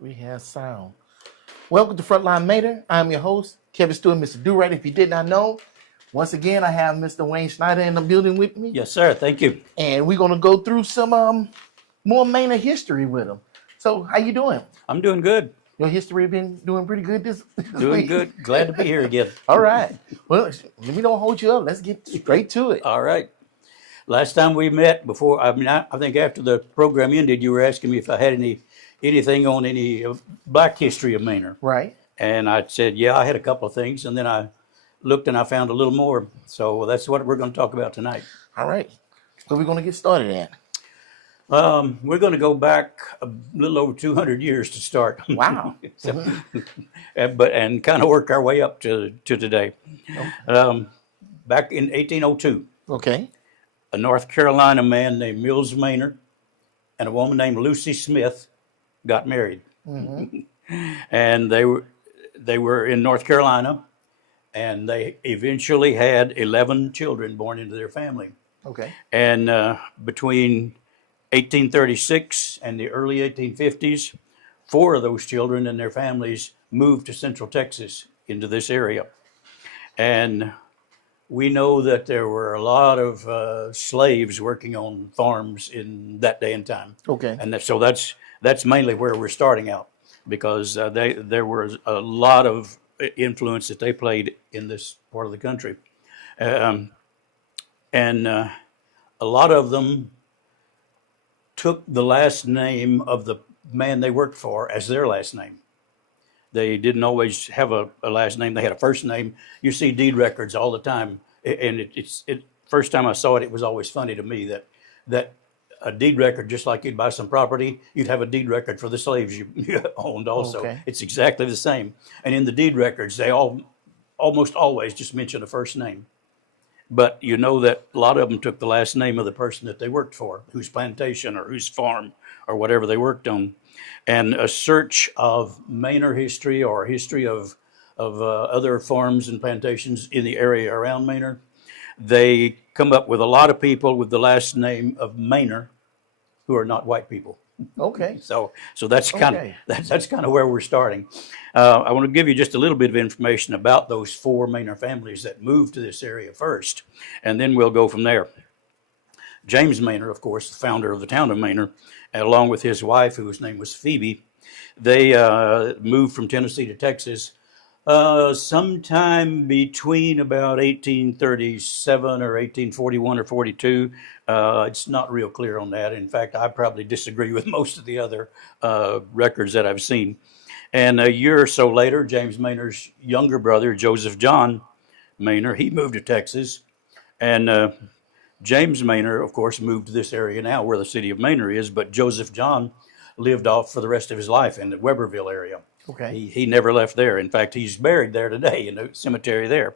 We have sound. Welcome to Frontline Manor. I'm your host, Kevin Stewart, Mr. Do-Right. If you did not know, once again, I have Mr. Wayne Schneider in the building with me. Yes, sir. Thank you. And we're going to go through some more Manor history with him. So, how you doing? I'm doing good. Your history been doing pretty good this Doing week? good. Glad to be here again. All right. Well, let me don't hold you up. Let's get straight to it. All right. Last time we met before, I think after the program ended, you were asking me if I had anything on any black history of Manor. Right. And I said, yeah, I had a couple of things. And then I looked and I found a little more. So that's what we're going to talk about tonight. All right. Where we going to get started at? We're going to go back a little over 200 years to start. Wow. So, and kind of work our way up to today. Back in 1802, Okay. a North Carolina man named Mills Manor and a woman named Lucy Smith got married. And they were in North Carolina, and they eventually had 11 children born into their family. Okay. And between 1836 and the early 1850s, 4 of those children and their families moved to Central Texas into this area. And we know that there were a lot of slaves working on farms in that day and time. Okay. And so that's mainly where we're starting out, because there was a lot of influence that they played in this part of the country. And a lot of them took the last name of the man they worked for as their last name. They didn't always have a last name. They had a first name. You see deed records all the time. And first time I saw it, it was always funny to me that a deed record, just like you'd buy some property, you'd have a deed record for the slaves you owned also. Okay. It's exactly the same. And in the deed records, they almost always just mention a first name. But you know that a lot of them took the last name of the person that they worked for, whose plantation or whose farm or whatever they worked on. And a search of Manor history or history of other farms and plantations in the area around Manor, they come up with a lot of people with the last name of Manor who are not white people. Okay. So that's kind Okay. of that's kind of where we're starting. I want to give you just a little bit of information about those 4 Manor families that moved to this area first, and then we'll go from there. James Manor, of course, the founder of the town of Manor, along with his wife, whose name was Phoebe, they moved from Tennessee to Texas sometime between about 1837 or 1841 or 42. It's not real clear on that. In fact, I probably disagree with most of the other records that I've seen. And a year or so later, James Manor's younger brother, Joseph John Manor, he moved to Texas. And James Manor, of course, moved to this area now where the city of Manor is, but Joseph John lived off for the rest of his life in the Weberville area. Okay. He never left there. In fact, he's buried there today in the cemetery there.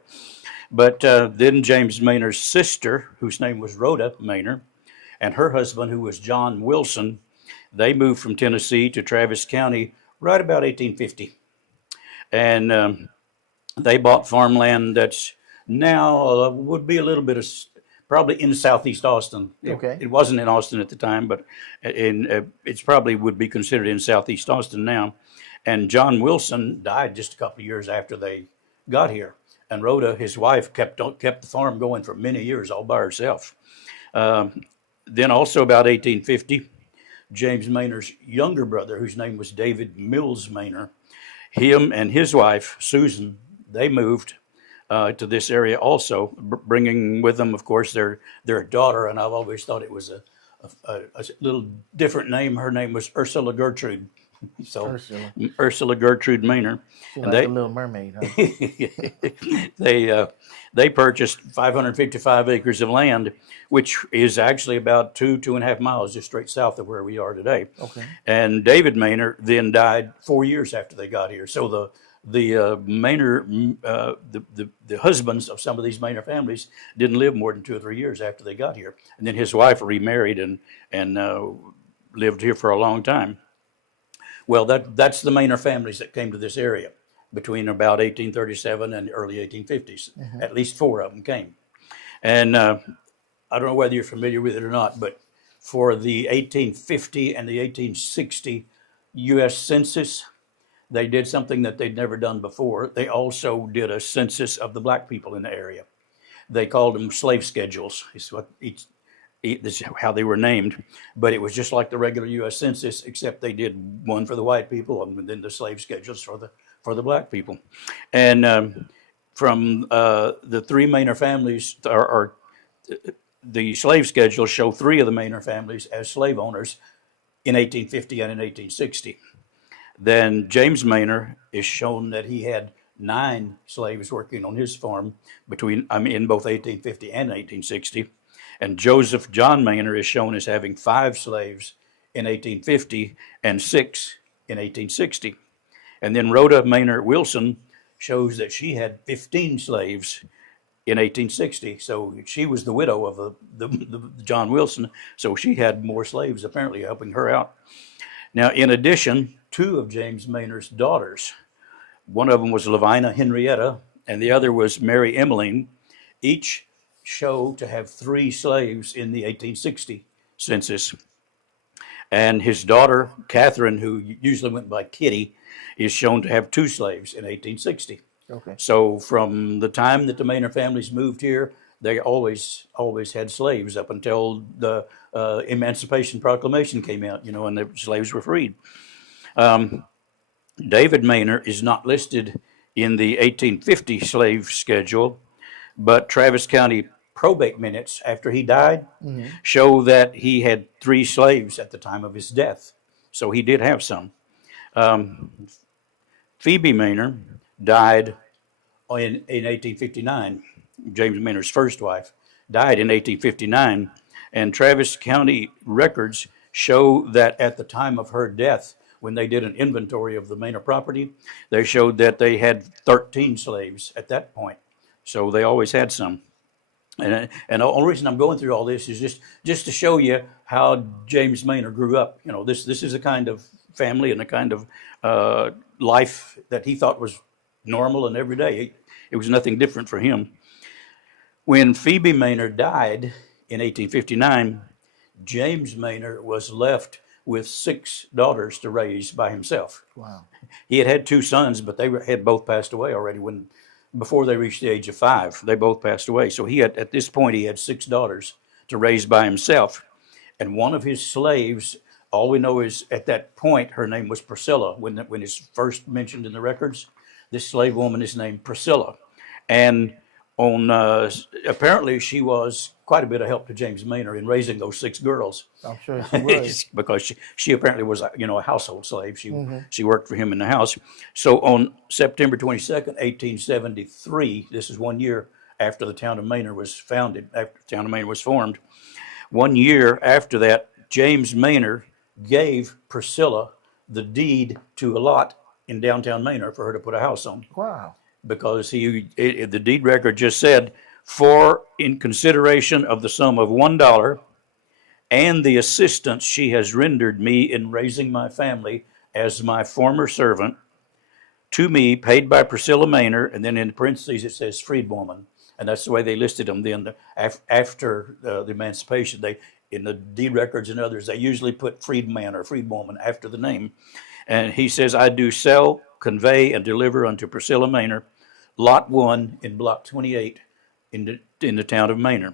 But then James Manor's sister, whose name was Rhoda Manor, and her husband, who was John Wilson, they moved from Tennessee to Travis County right about 1850. And they bought farmland that's now would be a little bit of probably in southeast Austin. Okay. It wasn't in Austin at the time, but it's probably would be considered in southeast Austin now. And John Wilson died just a couple of years after they got here. And Rhoda, his wife, kept the farm going for many years all by herself. Then also about 1850, James Manor's younger brother, whose name was David Mills Manor, him and his wife, Susan, they moved to this area also, bringing with them, of course, their daughter. And I've always thought it was a little different name. Her name was Ursula Gertrude. So Ursula Gertrude Manor. She like the Little Mermaid, huh? They purchased 555 acres of land, which is actually about 2.5 miles just straight south of where we are today. Okay. And David Manor then died 4 years after they got here. So the Manor, the husbands of some of these Manor families didn't live more than 2 or 3 years after they got here. And then his wife remarried and lived here for a long time. Well, that's the Manor families that came to this area between about 1837 and the early 1850s. At least 4 of them came. And I don't know whether you're familiar with it or not, but for the 1850 and the 1860 U.S. Census, they did something that they'd never done before. They also did a census of the black people in the area. They called them slave schedules. This is how they were named, but it was just like the regular U.S. Census, except they did one for the white people and then the slave schedules for the black people. And from the three Manor families, or the slave schedules show three of the Manor families as slave owners in 1850 and in 1860. Then James Manor is shown that he had 9 slaves working on his farm in both 1850 and 1860. And Joseph John Manor is shown as having 5 slaves in 1850 and 6 in 1860. And then Rhoda Manor Wilson shows that she had 15 slaves in 1860. So she was the widow of the John Wilson. So she had more slaves apparently helping her out. Now, in addition, 2 of James Manor's daughters, one of them was Lavina Henrietta, and the other was Mary Emmeline, each show to have 3 slaves in the 1860 census. And his daughter, Catherine, who usually went by Kitty, is shown to have 2 slaves in 1860. Okay. So from the time that the Manor families moved here, they always had slaves up until the Emancipation Proclamation came out, and the slaves were freed. David Manor is not listed in the 1850 slave schedule, but Travis County probate minutes after he died show that he had 3 slaves at the time of his death. So he did have some. Phoebe Manor died in 1859. James Manor's first wife died in 1859, and Travis County records show that at the time of her death, when they did an inventory of the Manor property, they showed that they had 13 slaves at that point. So they always had some. And the only reason I'm going through all this is just to show you how James Manor grew up. This is a kind of family and a kind of life that he thought was normal and everyday. It was nothing different for him. When Phoebe Manor died in 1859, James Manor was left with 6 daughters to raise by himself. Wow. He had 2 sons, but they had both passed away already before they reached the age of 5. They both passed away. So at this point, he had 6 daughters to raise by himself. And one of his slaves, all we know is at that point, her name was Priscilla. When it's first mentioned in the records, this slave woman is named Priscilla. And apparently she was quite a bit of help to James Manor in raising those 6 girls. I'm sure she was. Because she apparently was, a household slave. She worked for him in the house. So on September 22nd, 1873, this is 1 year after the town of Manor was founded, after the town of Manor was formed. 1 year after that, James Manor gave Priscilla the deed to a lot in downtown Manor for her to put a house on. Wow. Because the deed record just said, for in consideration of the sum of $1 and the assistance she has rendered me in raising my family as my former servant, to me, paid by Priscilla Manor, and then in parentheses it says freedwoman. And that's the way they listed them then. After the emancipation, in the deed records and others, they usually put freedman or freedwoman after the name. And he says, I do sell, convey, and deliver unto Priscilla Manor, Lot 1 in Block 28 in the town of Manor.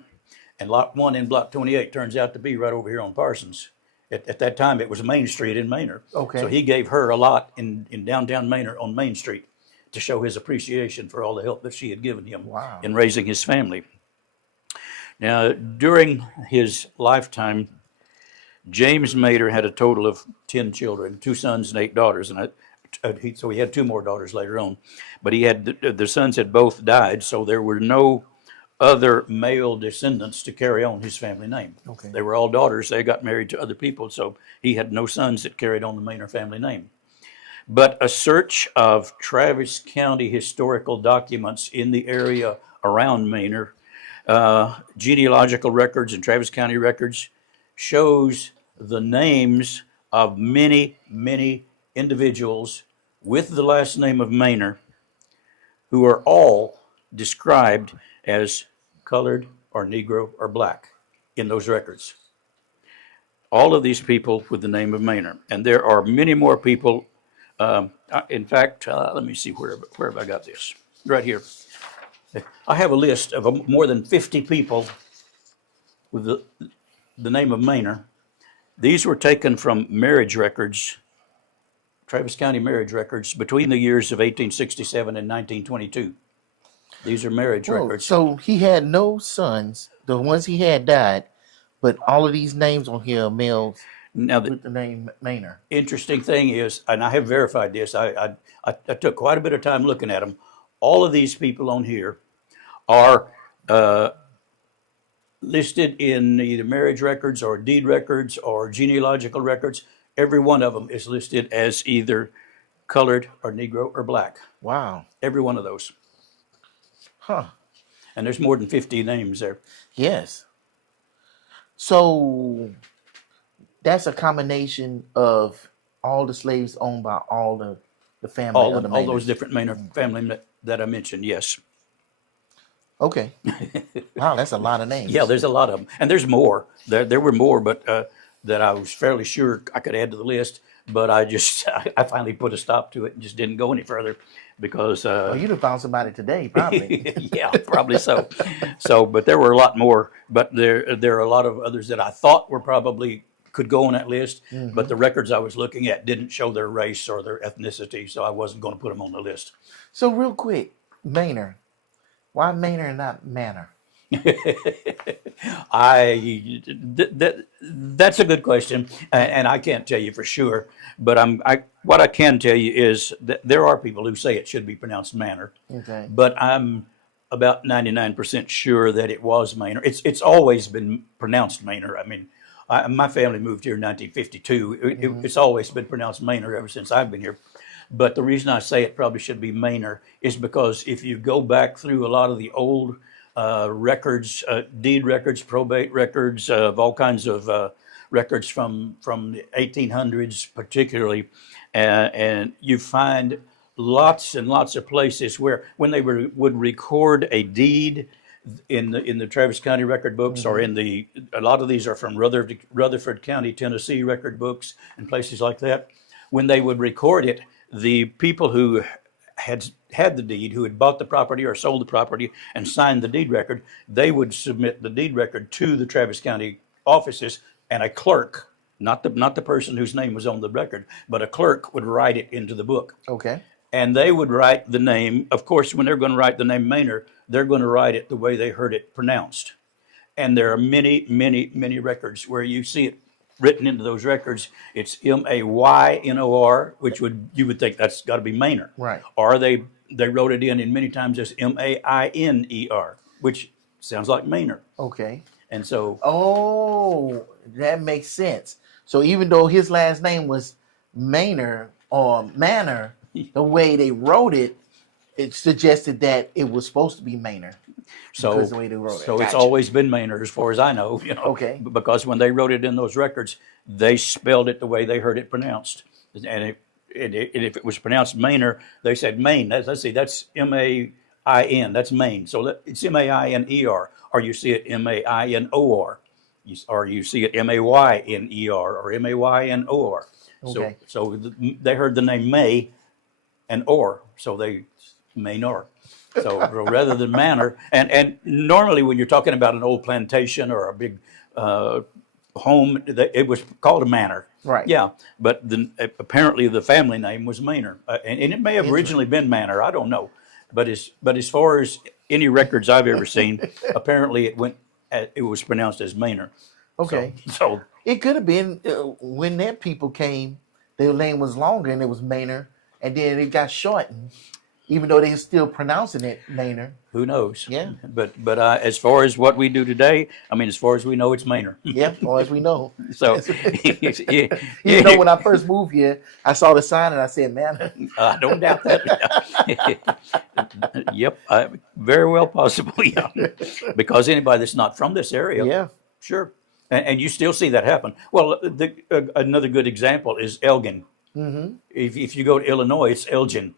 And Lot 1 in Block 28 turns out to be right over here on Parsons. At that time, it was Main Street in Manor. Okay. So he gave her a lot in downtown Manor on Main Street to show his appreciation for all the help that she had given him in raising his family. Now, during his lifetime, James Manor had a total of 10 children, 2 sons and 8 daughters, and so he had 2 more daughters later on. But he had the sons had both died, so there were no other male descendants to carry on his family name. Okay. They were all daughters. They got married to other people, so he had no sons that carried on the Manor family name. But a search of Travis County historical documents in the area around Manor, genealogical records and Travis County records, shows the names of many, many individuals with the last name of Manor who are all described as colored or Negro or black in those records. all of these people with the name of Manor. And there are many more people. In fact, let me see, where have I got this? Right here. I have a list of more than 50 people with the name of Manor. These were taken from marriage records, Travis County marriage records, between the years of 1867 and 1922. These are marriage Whoa, records. so he had no sons. The ones he had died, but all of these names on here are males Now, with the name Manor. interesting thing is, and I have verified this, I took quite a bit of time looking at them. All of these people on here are listed in either marriage records or deed records or genealogical records. Every one of them is listed as either colored or Negro or black. Wow. Every one of those. Huh. And there's more than 50 names there. Yes. So that's a combination of all the slaves owned by all the family All, of the all Manors. those different Manor family that I mentioned, yes. Okay. Wow, that's a lot of names. Yeah, there's a lot of them. And there's more. There were more, but that I was fairly sure I could add to the list. But I finally put a stop to it and just didn't go any further because. Well, you'd have found somebody today, probably. Yeah, probably so. But there were a lot more. But there are a lot of others that I thought were probably could go on that list. Mm-hmm. But the records I was looking at didn't show their race or their ethnicity, so I wasn't going to put them on the list. So real quick, Manor. Why Manor and not Manor? That's a good question, and I can't tell you for sure. But what I can tell you is that there are people who say it should be pronounced Manor. Okay. But I'm about 99% sure that it was Manor. It's always been pronounced Manor. I mean, my family moved here in 1952. It's always been pronounced Manor ever since I've been here. But the reason I say it probably should be Manor is because if you go back through a lot of the old records, deed records, probate records, of all kinds of records from the 1800s particularly, and you find lots and lots of places where when they would record a deed in the Travis County record books, or a lot of these are from Rutherford County, Tennessee record books and places like that. When they would record it, the people who had the deed, who had bought the property or sold the property and signed the deed record, they would submit the deed record to the Travis County offices, and a clerk, not the person whose name was on the record, but a clerk would write it into the book. Okay. And they would write the name. Of course, when they're going to write the name Manor, they're going to write it the way they heard it pronounced. And there are many, many, many records where you see it written into those records. It's Maynor, which you would think that's got to be Manor. Right. Or they wrote it in many times as Mainer, which sounds like Manor. Okay. And so, Oh, that makes sense. So even though his last name was Manor or Manor, the way they wrote it, it suggested that it was supposed to be Manor. Because the way they wrote it. so it's Gotcha. always been Manor as far as I know. Okay. Because when they wrote it in those records, they spelled it the way they heard it pronounced. And if it was pronounced Manor, they said Maine. Let's see, that's Main. That's Maine. So it's Mainer, or you see it Mainor, or you see it Mayner or Maynor. Okay. So they heard the name May and or, so they Maynor. So rather than Manor, and normally when you're talking about an old plantation or a big home, it was called a manor. Right. Yeah, but apparently the family name was Manor, and it may have originally been Manor. I don't know, but as far as any records I've ever seen, apparently it was pronounced as Manor. Okay. So It could have been when their people came, their name was longer and it was Manor, and then it got shortened, even though they're still pronouncing it Manor. who knows? Yeah. But as far as what we do today, I mean, as far as we know, it's Manor. Yeah, or as we know. So, You know, when I first moved here, I saw the sign and I said Manor. I don't doubt that. Yep, very well possible. Yeah, because anybody that's not from this area, Yeah. sure, and you still see that happen. Well, another good example is Elgin. Mm-hmm. If you go to Illinois, it's Elgin.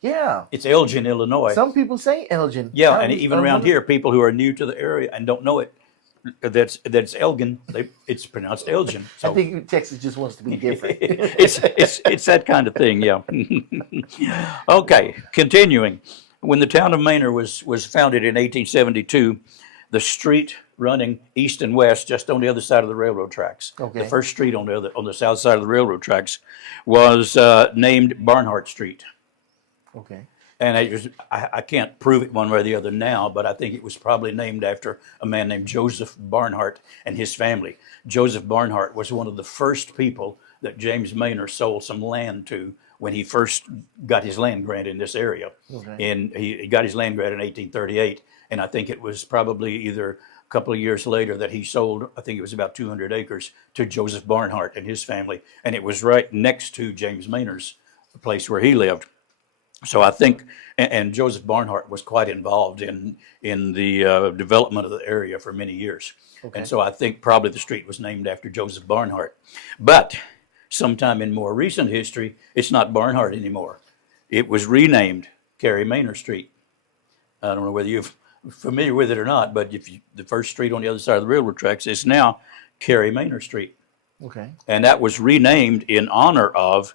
Yeah. It's Elgin, Illinois. Some people say Elgin. Yeah, and even around here, people who are new to the area and don't know it that's Elgin. It's pronounced Elgin. I So think Texas just wants to be different. it's that kind of thing, yeah. Okay, continuing. When the town of Manor was founded in 1872, the street running east and west, just on the other side of the railroad tracks. Okay. The first street on the south side of the railroad tracks was named Barnhart Street. Okay. And I can't prove it one way or the other now, but I think it was probably named after a man named Joseph Barnhart and his family. Joseph Barnhart was one of the first people that James Manor sold some land to when he first got his land grant in this area. Okay. And he got his land grant in 1838, and I think it was probably either a couple of years later that he sold, I think it was about 200 acres, to Joseph Barnhart and his family, and it was right next to James Manor's place where he lived. So I think, and Joseph Barnhart was quite involved in the development of the area for many years. Okay. And so I think probably the street was named after Joseph Barnhart. But sometime in more recent history, it's not Barnhart anymore. It was renamed Carey Manor Street. I don't know whether you're familiar with it or not, but the first street on the other side of the railroad tracks is now Carey Manor Street. Okay. And that was renamed in honor of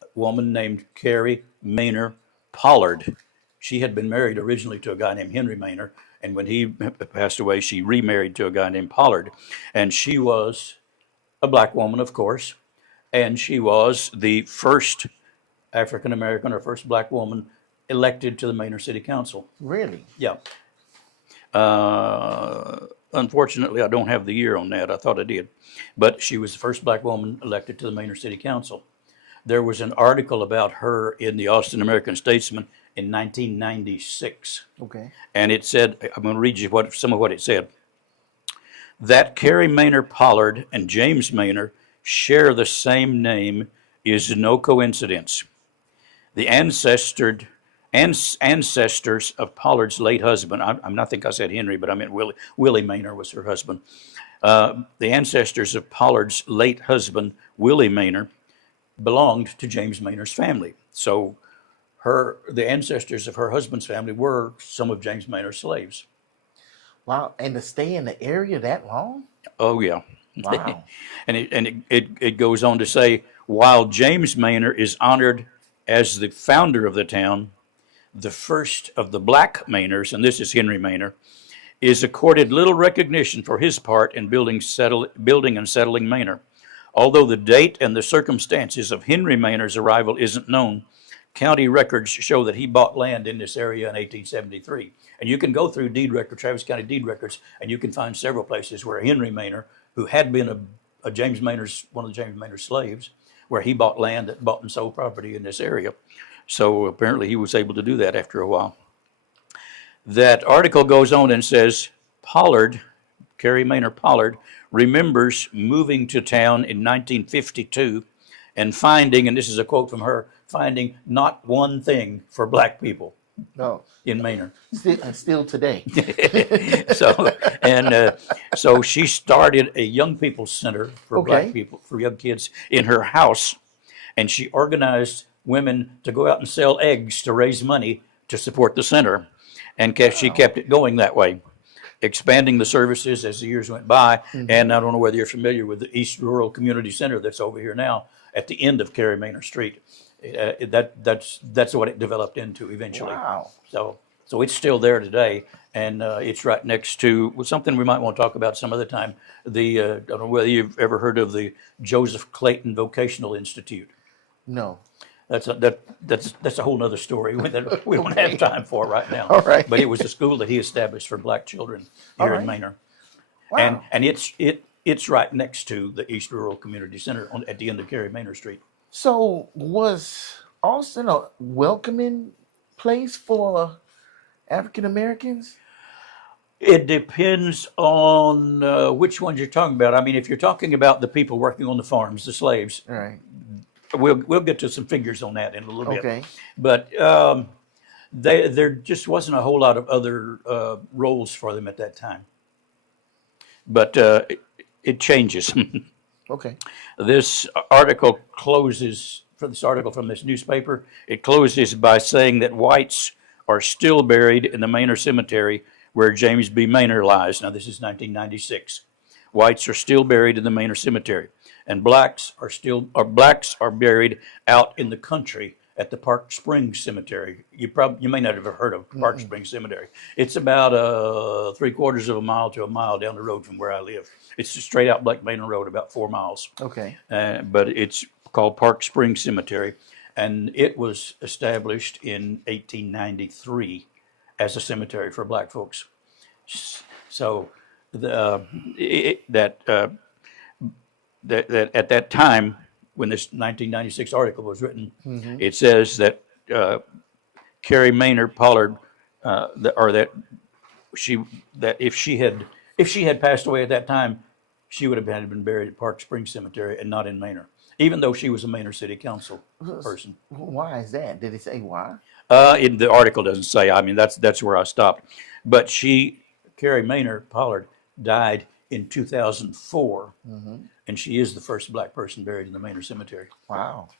a woman named Carey Manor Pollard. She had been married originally to a guy named Henry Manor, and when he passed away, she remarried to a guy named Pollard. And she was a black woman, of course, and she was the first African American or first black woman elected to the Manor City Council. Really? Yeah. Unfortunately, I don't have the year on that. I thought I did. But she was the first black woman elected to the Manor City Council. There was an article about her in the Austin American-Statesman in 1996. Okay. And it said, I'm going to read you some of what it said. That Carey Manor Pollard and James Manor share the same name is no coincidence. The ancestors of Pollard's late husband, I think I said Henry, but I meant Willie Manor was her husband. The ancestors of Pollard's late husband, Willie Manor, belonged to James Manor's family. So the ancestors of her husband's family were some of James Manor's slaves. Wow. And to stay in the area that long? Oh, yeah. Wow. And it goes on to say, while James Manor is honored as the founder of the town, the first of the black Manors, and this is Henry Manor, is accorded little recognition for his part in building and settling Manor. Although the date and the circumstances of Henry Manor's arrival isn't known, county records show that he bought land in this area in 1873. And you can go through Travis County deed records, and you can find several places where Henry Manor, who had been one of James Manor's slaves, where he bought and sold property in this area. So apparently he was able to do that after a while. That article goes on and says, Carey Manor Pollard, remembers moving to town in 1952 and finding, and this is a quote from her, finding not one thing for black people in Manor. Still today. So she started a young people's center for black people, for young kids in her house, and she organized women to go out and sell eggs to raise money to support the center, and she kept it going that way, expanding the services as the years went by. Mm-hmm. And I don't know whether you're familiar with the East Rural Community Center that's over here now at the end of Carey Manor Street. That's what it developed into eventually. Wow. So it's still there today, and it's right next to something we might want to talk about some other time. I don't know whether you've ever heard of the Joseph Clayton Vocational Institute. No. That's a whole nother story that we don't have time for right now. All right. But it was a school that he established for black children here in Manor. Wow. And it's right next to the East Rural Community Center at the end of Carey Manor Street. So was Austin a welcoming place for African Americans? It depends on which ones you're talking about. I mean, if you're talking about the people working on the farms, the slaves, Right. We'll get to some figures on that in a little bit. Okay. But there just wasn't a whole lot of other roles for them at that time. But it changes. Okay. This article from this newspaper, it closes by saying that whites are still buried in the Manor Cemetery where James B. Manor lies. Now, this is 1996. Whites are still buried in the Manor Cemetery, and blacks are buried out in the country at the Park Springs Cemetery. You may not have ever heard of Park Springs Cemetery. It's about 3/4 of a mile to a mile down the road from where I live. It's a straight out Black Manor Road, about 4 miles. Okay. But it's called Park Springs Cemetery, and it was established in 1893 as a cemetery for black folks. So that at that time, when this 1996 article was written, it says that Carrie Maynard Pollard, that if she had passed away at that time, she would have been buried at Park Springs Cemetery and not in Manor, even though she was a Manor City Council person. Why is that? Did it say why? The article doesn't say. I mean, that's where I stopped. But Carrie Maynard Pollard, died in 2004, and she is the first black person buried in the Manor Cemetery. Wow.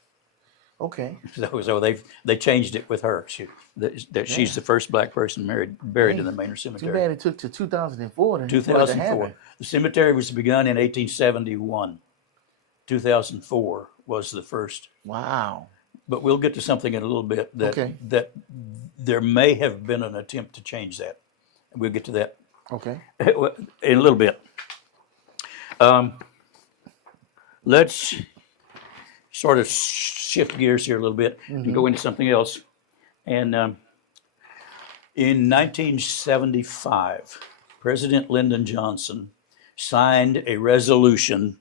Okay. So they changed it with her. She's the first black person buried in the Manor Too Cemetery. bad it took to 2004 to 2004. The cemetery was begun in 1871. 2004 was the first. Wow. But we'll get to something in a little bit that there may have been an attempt to change that. We'll get to that Okay. in a little bit. Let's sort of shift gears here a little bit and go into something else. And in 1975, President Lyndon Johnson signed a resolution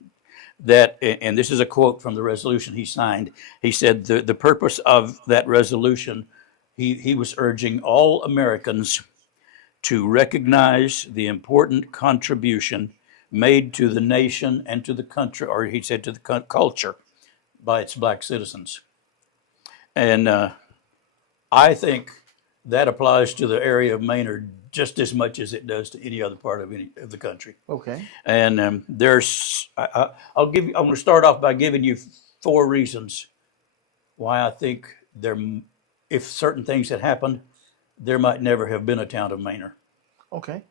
that, and this is a quote from the resolution he signed. He said the purpose of that resolution, he was urging all Americans to recognize the important contribution made to the nation and to the country, or he said to the culture, by its black citizens. And I think that applies to the area of Maynard just as much as it does to any other part of the country. Okay. And I'm going to start off by giving you 4 reasons why I think if certain things had happened, there might never have been a town of Manor. Okay.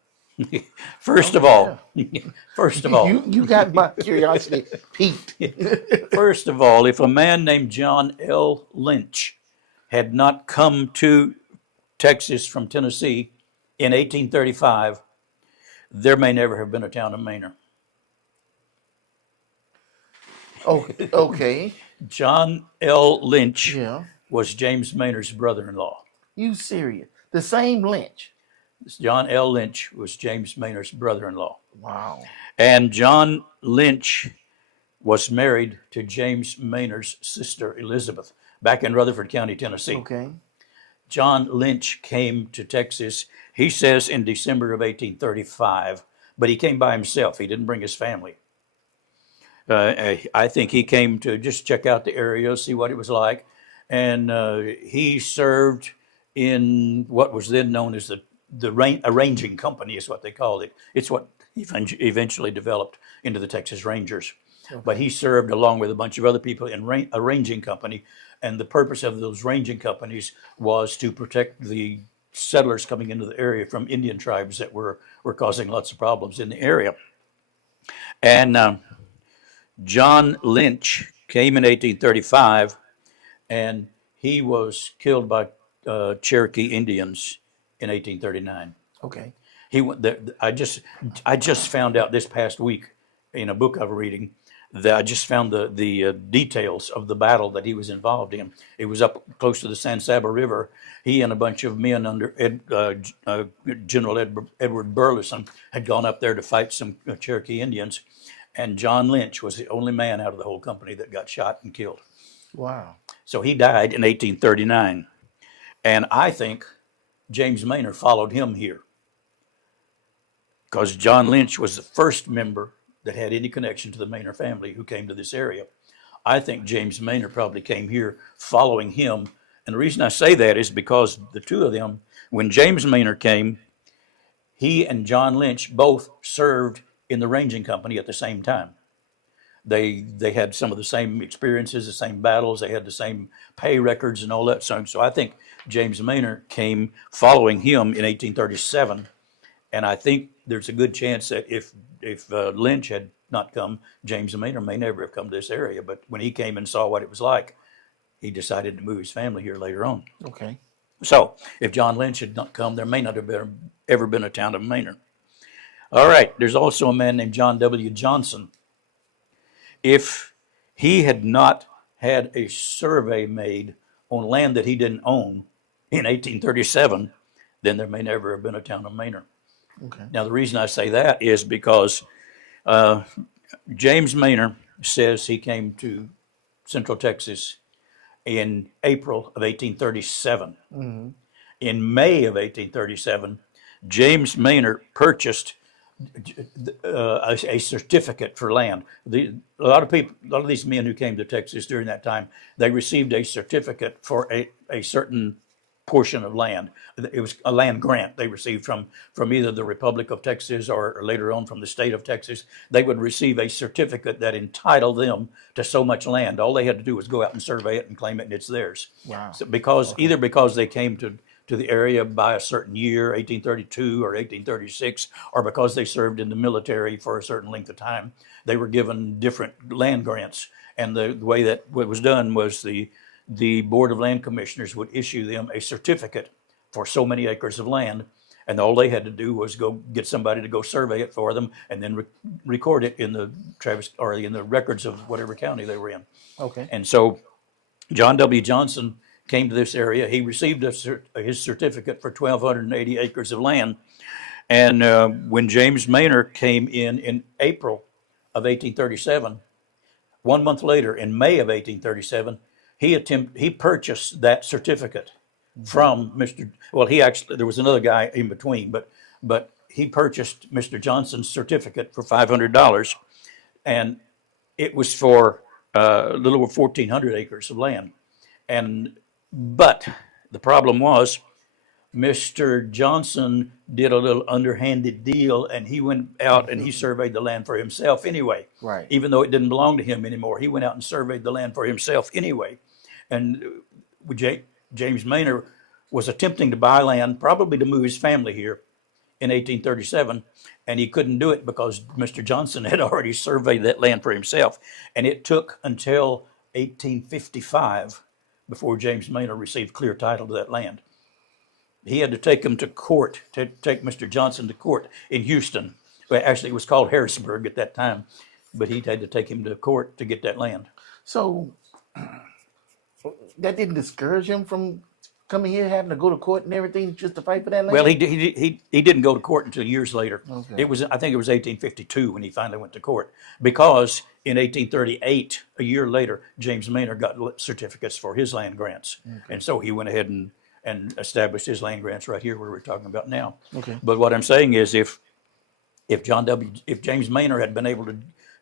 First of all, you got my curiosity piqued. First of all, if a man named John L. Lynch had not come to Texas from Tennessee in 1835, there may never have been a town of Manor. Oh, okay. John L. Lynch Yeah. was James Maynard's brother-in-law. You serious? The same Lynch. John L. Lynch was James Maynard's brother-in-law. Wow. And John Lynch was married to James Maynard's sister, Elizabeth, back in Rutherford County, Tennessee. Okay. John Lynch came to Texas, he says, in December of 1835, but he came by himself. He didn't bring his family. I think he came to just check out the area, see what it was like. And he served in what was then known as the arranging company, is what they called it. It's what eventually developed into the Texas Rangers. Okay. But he served along with a bunch of other people in a ranging company. And the purpose of those ranging companies was to protect the settlers coming into the area from Indian tribes that were causing lots of problems in the area. And John Lynch came in 1835, and he was killed by Cherokee Indians in 1839. Okay. I just found out this past week in a book I was reading that I just found the details of the battle that he was involved in. It was up close to the San Saba River. He and a bunch of men under General Edward Burleson had gone up there to fight some Cherokee Indians, and John Lynch was the only man out of the whole company that got shot and killed. Wow. So he died in 1839, and I think James Manor followed him here because John Lynch was the first member that had any connection to the Manor family who came to this area. I think James Manor probably came here following him. And the reason I say that is because the two of them, when James Manor came, he and John Lynch both served in the ranging company at the same time. They had some of the same experiences, the same battles, they had the same pay records and all that. So I think James Manor came following him in 1837, And I think there's a good chance that if Lynch had not come, James Manor may never have come to this area. But when he came and saw what it was like, he decided to move his family here later on. Okay. So if John Lynch had not come, there may not have ever been a town of Manor. All right, there's also a man named John W. Johnson. If he had not had a survey made on land that he didn't own in 1837, then there may never have been a town of Manor. Okay. Now, the reason I say that is because James Manor says he came to Central Texas in April of 1837. Mm-hmm. In May of 1837, James Manor purchased a certificate for land. A lot of these men who came to Texas during that time, they received a certificate for a certain portion of land. It was a land grant they received from either the Republic of Texas or later on from the state of Texas. They would receive a certificate that entitled them to so much land. All they had to do was go out and survey it and claim it, and it's theirs. Wow. So either because they came to the area by a certain year, 1832 or 1836, or because they served in the military for a certain length of time, they were given different land grants. And the way that what was done was the Board of Land Commissioners would issue them a certificate for so many acres of land, and all they had to do was go get somebody to go survey it for them, and then record it in the in the records of whatever county they were in. Okay. And so John W. Johnson came to this area. He received his certificate for 1,280 acres of land, and when James Manor came in April of 1837, 1 month later, in May of 1837, he purchased that certificate from Mr. Well, there was another guy in between, but he purchased Mr. Johnson's certificate for $500, and it was for a little over 1,400 acres of land. But the problem was, Mr. Johnson did a little underhanded deal, and he went out and he surveyed the land for himself anyway. Right. Even though it didn't belong to him anymore, he went out and surveyed the land for himself anyway. And James Manor was attempting to buy land, probably to move his family here in 1837, and he couldn't do it because Mr. Johnson had already surveyed that land for himself. And it took until 1855 before James Manor received clear title to that land. He had to take him to court, to take Mr. Johnson to court in Houston. Well, actually, it was called Harrisburg at that time, but he had to take him to court to get that land. So that didn't discourage him from coming here, having to go to court and everything just to fight for that land? Well, he didn't go to court until years later. Okay. I think it was 1852 when he finally went to court, because in 1838, a year later, James Manor got certificates for his land grants. Okay. And so he went ahead and established his land grants right here where we're talking about now. Okay. But what I'm saying is, if James Manor had been able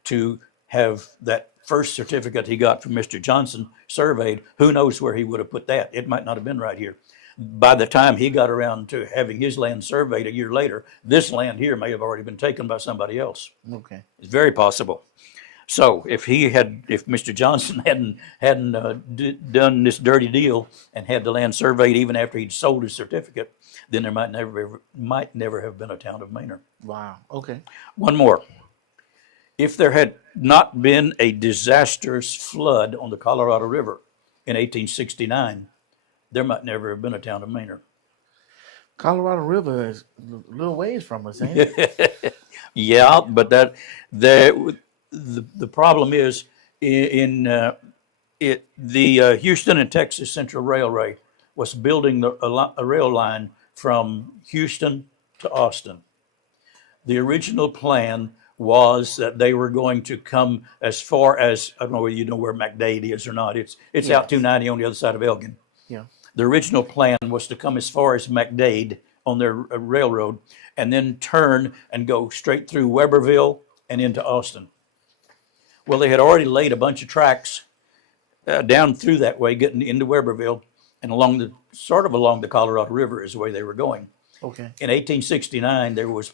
to have that first certificate he got from Mr. Johnson surveyed, who knows where he would have put that? It might not have been right here. By the time he got around to having his land surveyed a year later, this land here may have already been taken by somebody else. Okay. It's very possible. So if Mr. Johnson hadn't done this dirty deal and had the land surveyed even after he'd sold his certificate, then there might never have been a town of Manor. Wow. Okay. One more. If there had not been a disastrous flood on the Colorado River in 1869, there might never have been a town of Manor. Colorado River is a little ways from us, ain't it? Yeah, but the problem is the Houston and Texas Central Railway was building a rail line from Houston to Austin. The original plan was that they were going to come as far as, I don't know whether you know where McDade is or not. It's yes. Out 290 on the other side of Elgin. Yeah. The original plan was to come as far as McDade on their railroad and then turn and go straight through Weberville and into Austin. Well, they had already laid a bunch of tracks down through that way, getting into Weberville, and along the Colorado River is the way they were going. Okay. In 1869, there was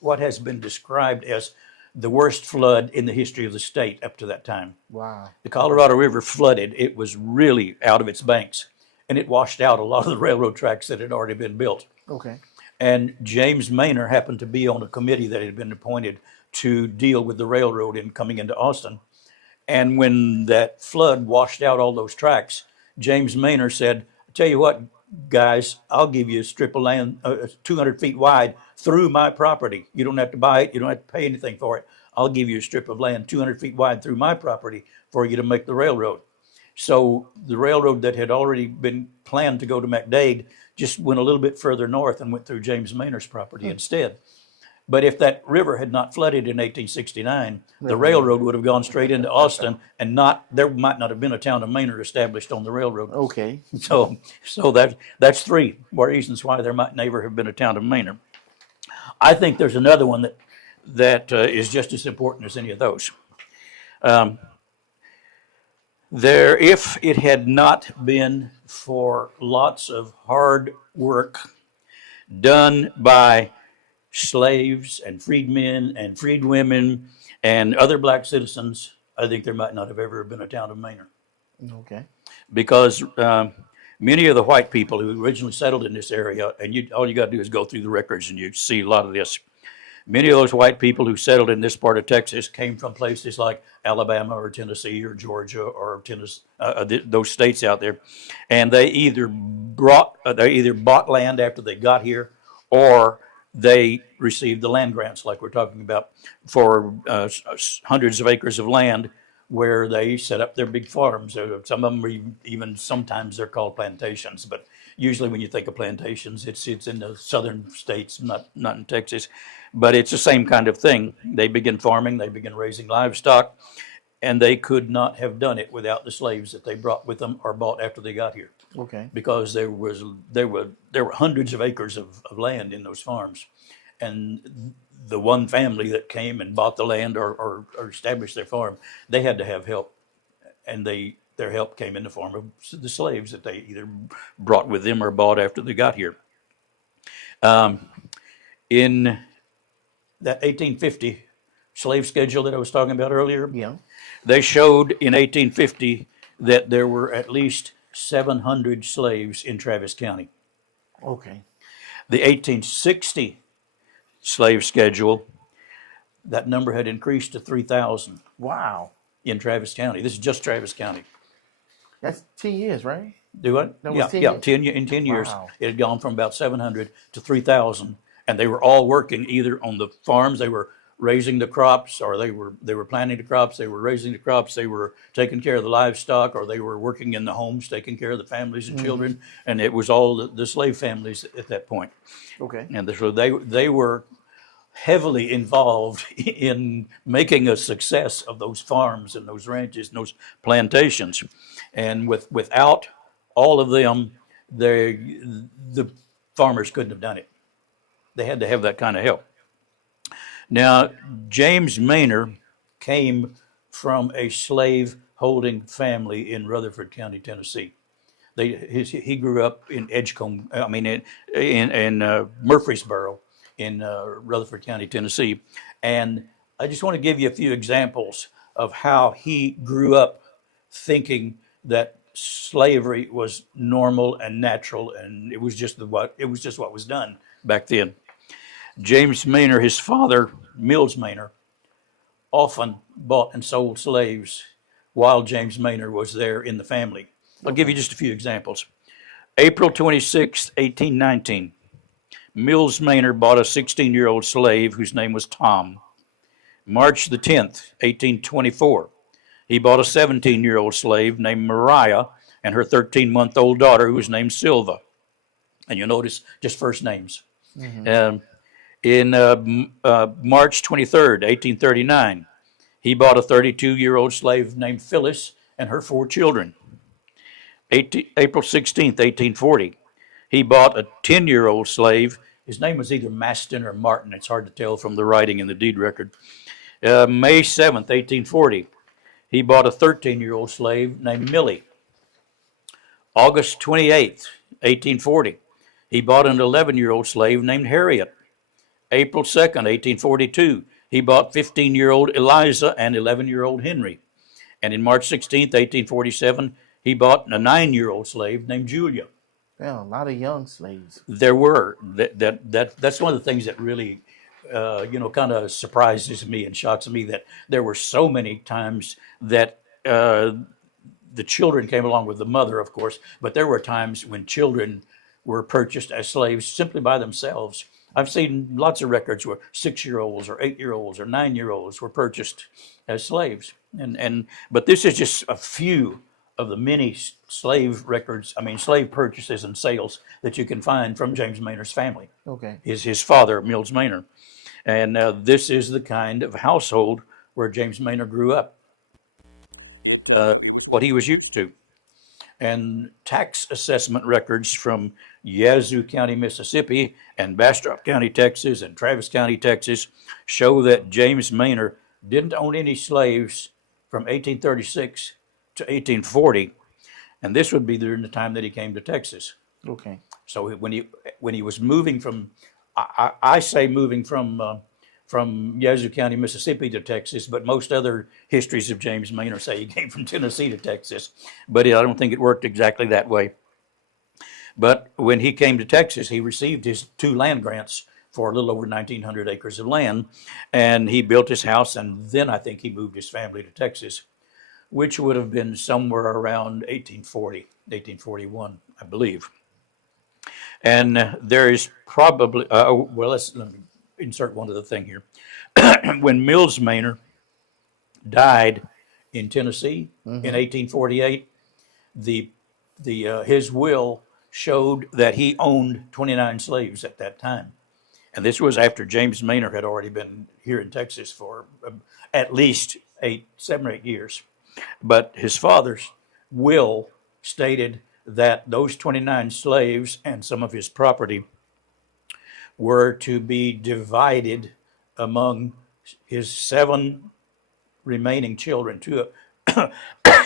what has been described as the worst flood in the history of the state up to that time. Wow. The Colorado River flooded. It was really out of its banks, and it washed out a lot of the railroad tracks that had already been built. Okay. And James Manor happened to be on a committee that had been appointed to deal with the railroad in coming into Austin. And when that flood washed out all those tracks, James Manor said, "I tell you what, guys, I'll give you a strip of land 200 feet wide through my property. You don't have to buy it. You don't have to pay anything for it. I'll give you a strip of land 200 feet wide through my property for you to make the railroad." So the railroad that had already been planned to go to McDade just went a little bit further north and went through James Manor's property instead. But if that river had not flooded in 1869, the railroad would have gone straight into Austin, and there might not have been a town of Manor established on the railroad. Okay. So that's three reasons why there might never have been a town of Manor. I think there's another one that is just as important as any of those. If it had not been for lots of hard work done by slaves and freedmen and freedwomen and other black citizens, I think there might not have ever been a town of Manor. Okay. Because many of the white people who originally settled in this area, and all you got to do is go through the records and you see a lot of this. Many of those white people who settled in this part of Texas came from places like Alabama or Tennessee or Georgia or Tennessee, those states out there, and they either bought land after they got here, or they received the land grants, like we're talking about, for hundreds of acres of land where they set up their big farms. Some of them are even sometimes they're called plantations, but usually when you think of plantations, it's in the southern states, not in Texas. But it's the same kind of thing. They begin farming, they begin raising livestock, and they could not have done it without the slaves that they brought with them or bought after they got here. Okay. Because there were hundreds of acres of land in those farms, and the one family that came and bought the land or established their farm, they had to have help, and their help came in the form of the slaves that they either brought with them or bought after they got here. In that 1850 slave schedule that I was talking about earlier, Yeah. they showed in 1850 that there were at least 700 slaves in Travis County. Okay. The 1860 slave schedule, that number had increased to 3,000 Wow. in Travis County. This is just Travis County. That's 10 years, right? Do what? That was Yeah, 10 yeah. years? In 10 years, Wow. it had gone from about 700 to 3,000, and they were all working either on the farms. They were raising the crops, or they were planting the crops. They were raising the crops. They were taking care of the livestock, or they were working in the homes, taking care of the families and children. And it was all the slave families at that point. Okay. And so they were heavily involved in making a success of those farms and those ranches and those plantations. And without all of them, the farmers couldn't have done it. They had to have that kind of help. Now, James Manor came from a slave-holding family in Rutherford County, Tennessee. He grew up in Edgecombe, in Murfreesboro, in Rutherford County, Tennessee. And I just want to give you a few examples of how he grew up thinking that slavery was normal and natural, and it was just what was done back then. James Manor, his father, Mills Manor, often bought and sold slaves while James Manor was there in the family. I'll give you just a few examples. April 26, 1819, Mills Manor bought a 16-year-old slave whose name was Tom. March the 10th, 1824, he bought a 17-year-old slave named Mariah and her 13-month-old daughter who was named Silva. And you'll notice just first names. Mm-hmm. In March 23rd, 1839, he bought a 32-year-old slave named Phyllis and her 4 children. April 16th, 1840, he bought a 10-year-old slave. His name was either Maston or Martin. It's hard to tell from the writing in the deed record. May 7th, 1840, he bought a 13-year-old slave named Millie. August 28th, 1840, he bought an 11-year-old slave named Harriet. April 2nd, 1842, he bought 15-year-old Eliza and 11-year-old Henry. And in March 16th, 1847, he bought a 9-year-old slave named Julia. Yeah, a lot of young slaves. There were that's one of the things that really kind of surprises me and shocks me, that there were so many times that the children came along with the mother, of course, but there were times when children were purchased as slaves simply by themselves. I've seen lots of records where 6-year-olds or 8-year-olds or 9-year-olds were purchased as slaves, and but this is just a few of the many slave records, I mean, slave purchases and sales that you can find from James Maynard's family. Okay. Is his father, Mills Maynard. And this is the kind of household where James Maynard grew up, what he was used to. And tax assessment records from Yazoo County, Mississippi, and Bastrop County, Texas, and Travis County, Texas, show that James Maynard didn't own any slaves from 1836 to 1840, and this would be during the time that he came to Texas. Okay. So when he was moving from, I say moving from Yazoo County, Mississippi to Texas, but most other histories of James Maynard say he came from Tennessee to Texas, but I don't think it worked exactly that way. But when he came to Texas, he received his 2 land grants for a little over 1,900 acres of land, and he built his house, and then I think he moved his family to Texas, which would have been somewhere around 1840, 1841, I believe. And there is probably, let me insert one other thing here. When Mills Maynard died in Tennessee in 1848, his will showed that he owned 29 slaves at that time. And this was after James Maynard had already been here in Texas for at least 7 or 8 years. But his father's will stated that those 29 slaves and some of his property were to be divided among his 7 remaining children,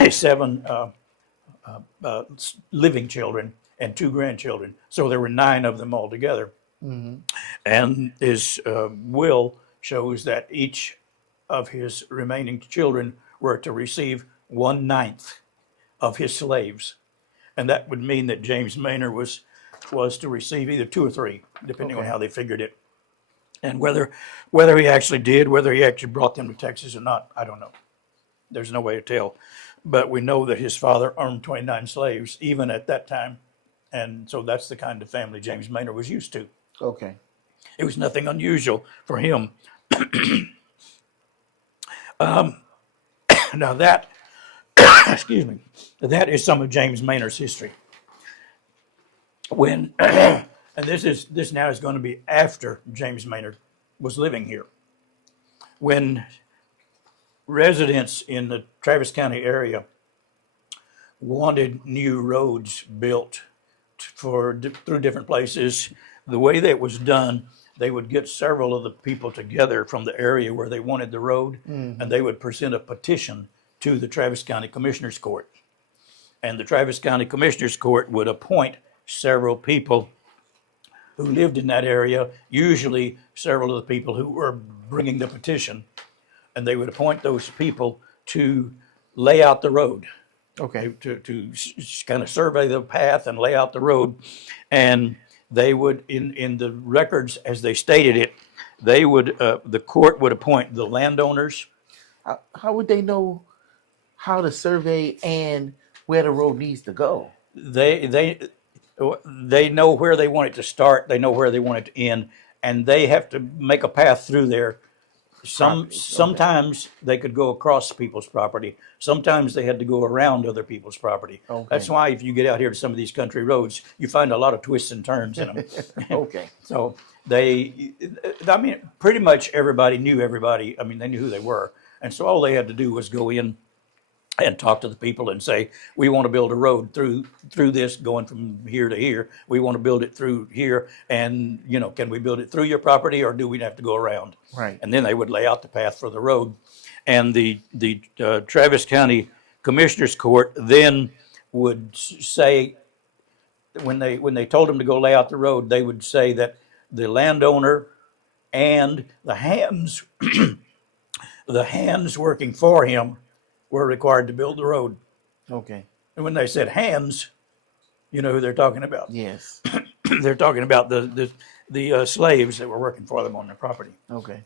7 living children and 2 grandchildren. So there were 9 of them altogether. And his will shows that each of his remaining children were to receive 1/9 of his slaves. And that would mean that James Maynard was to receive either 2 or 3, depending on how they figured it. And whether he actually did, whether he actually brought them to Texas or not, I don't know. There's no way to tell. But we know that his father owned 29 slaves, even at that time. And so that's the kind of family James Maynard was used to. Okay. It was nothing unusual for him. Now that, excuse me, that is some of James Maynard's history. When, and this now is going to be after James Maynard was living here. When residents in the Travis County area wanted new roads built through different places, the way that it was done, they would get several of the people together from the area where they wanted the road, and they would present a petition to the Travis County Commissioners Court. And the Travis County Commissioners Court would appoint several people who lived in that area, usually several of the people who were bringing the petition, and they would appoint those people to lay out the road. Okay. To kind of survey the path and lay out the road. And they would, in the records as they stated it, they would, the court would appoint the landowners. How would they know how to survey and where the road needs to go? They know where they want it to start, they know where they want it to end, and they have to make a path through there. Sometimes they could go across people's property. Sometimes they had to go around other people's property. Okay. That's why if you get out here to some of these country roads, you find a lot of twists and turns in them. Okay. So pretty much everybody knew everybody. I mean, they knew who they were. And so all they had to do was go in and talk to the people and say, we want to build a road through this going from here to here. We want to build it through here. And, can we build it through your property or do we have to go around? Right. And then they would lay out the path for the road. And the Travis County Commissioners Court then would say, when they told them to go lay out the road, they would say that the landowner and the hands, the hands working for him were required to build the road. Okay. And when they said hands, You know who they're talking about? Yes. They're talking about the slaves that were working for them on their property. Okay.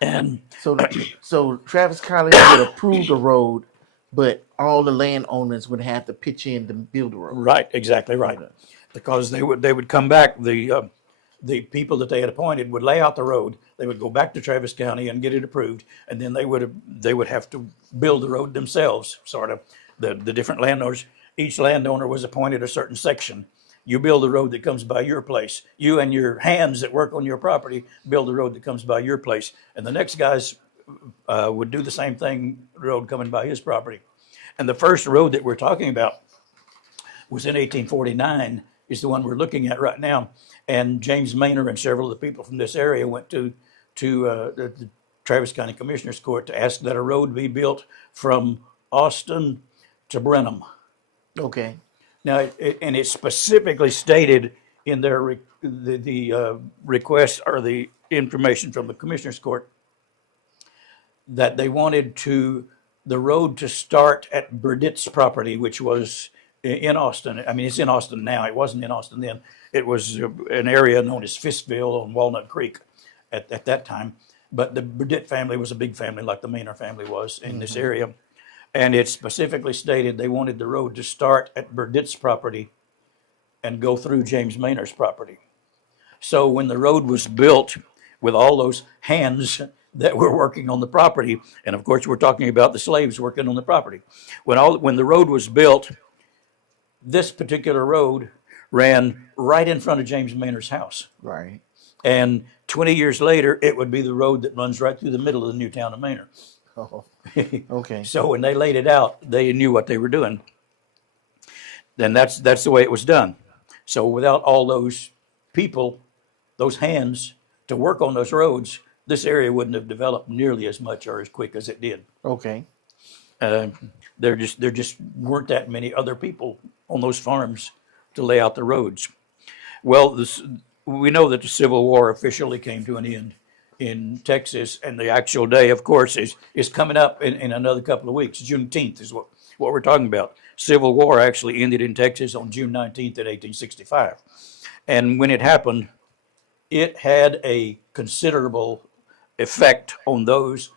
And So Travis Collins would approve the road, but all the landowners would have to pitch in to build the road. right, exactly right, Okay. because they would come back. The people that they had appointed would lay out the road. They would go back to Travis County and get it approved, and then they would have to build the road themselves. Sort of the different landowners. Each landowner was appointed a certain section. You build the road that comes by your place. You and your hands that work on your property build the road that comes by your place, and the next guys would do the same thing. Road coming by his property, and the first road that we're talking about was in 1849, is the one we're looking at right now. And James Manor and several of the people from this area went to the Travis County Commissioner's Court to ask that a road be built from Austin to Brenham. Okay. Now, and it specifically stated in their the request or the information from the Commissioner's Court that they wanted the road to start at Burditt's property, which was in Austin. I mean, it's in Austin now. It wasn't in Austin then. It was an area known as Fistville on Walnut Creek at that time. But the Burditt family was a big family, like the Manor family was in this area. And it specifically stated they wanted the road to start at Burditt's property and go through James Manor's property. So when the road was built with all those hands that were working on the property, and of course we're talking about the slaves working on the property, when the road was built, this particular road ran right in front of James Manor's house. Right. And 20 years later, it would be the road that runs right through the middle of the new town of Manor. Oh. Okay. So when they laid it out, they knew what they were doing. Then that's the way it was done. So without all those people, those hands to work on those roads, this area wouldn't have developed nearly as much or as quick as it did. Okay. There just weren't that many other people on those farms to lay out the roads. Well, we know that the Civil War officially came to an end in Texas, and the actual day, of course, is coming up in another couple of weeks. Juneteenth is what we're talking about. Civil War actually ended in Texas on June 19th in 1865. And when it happened, it had a considerable effect on those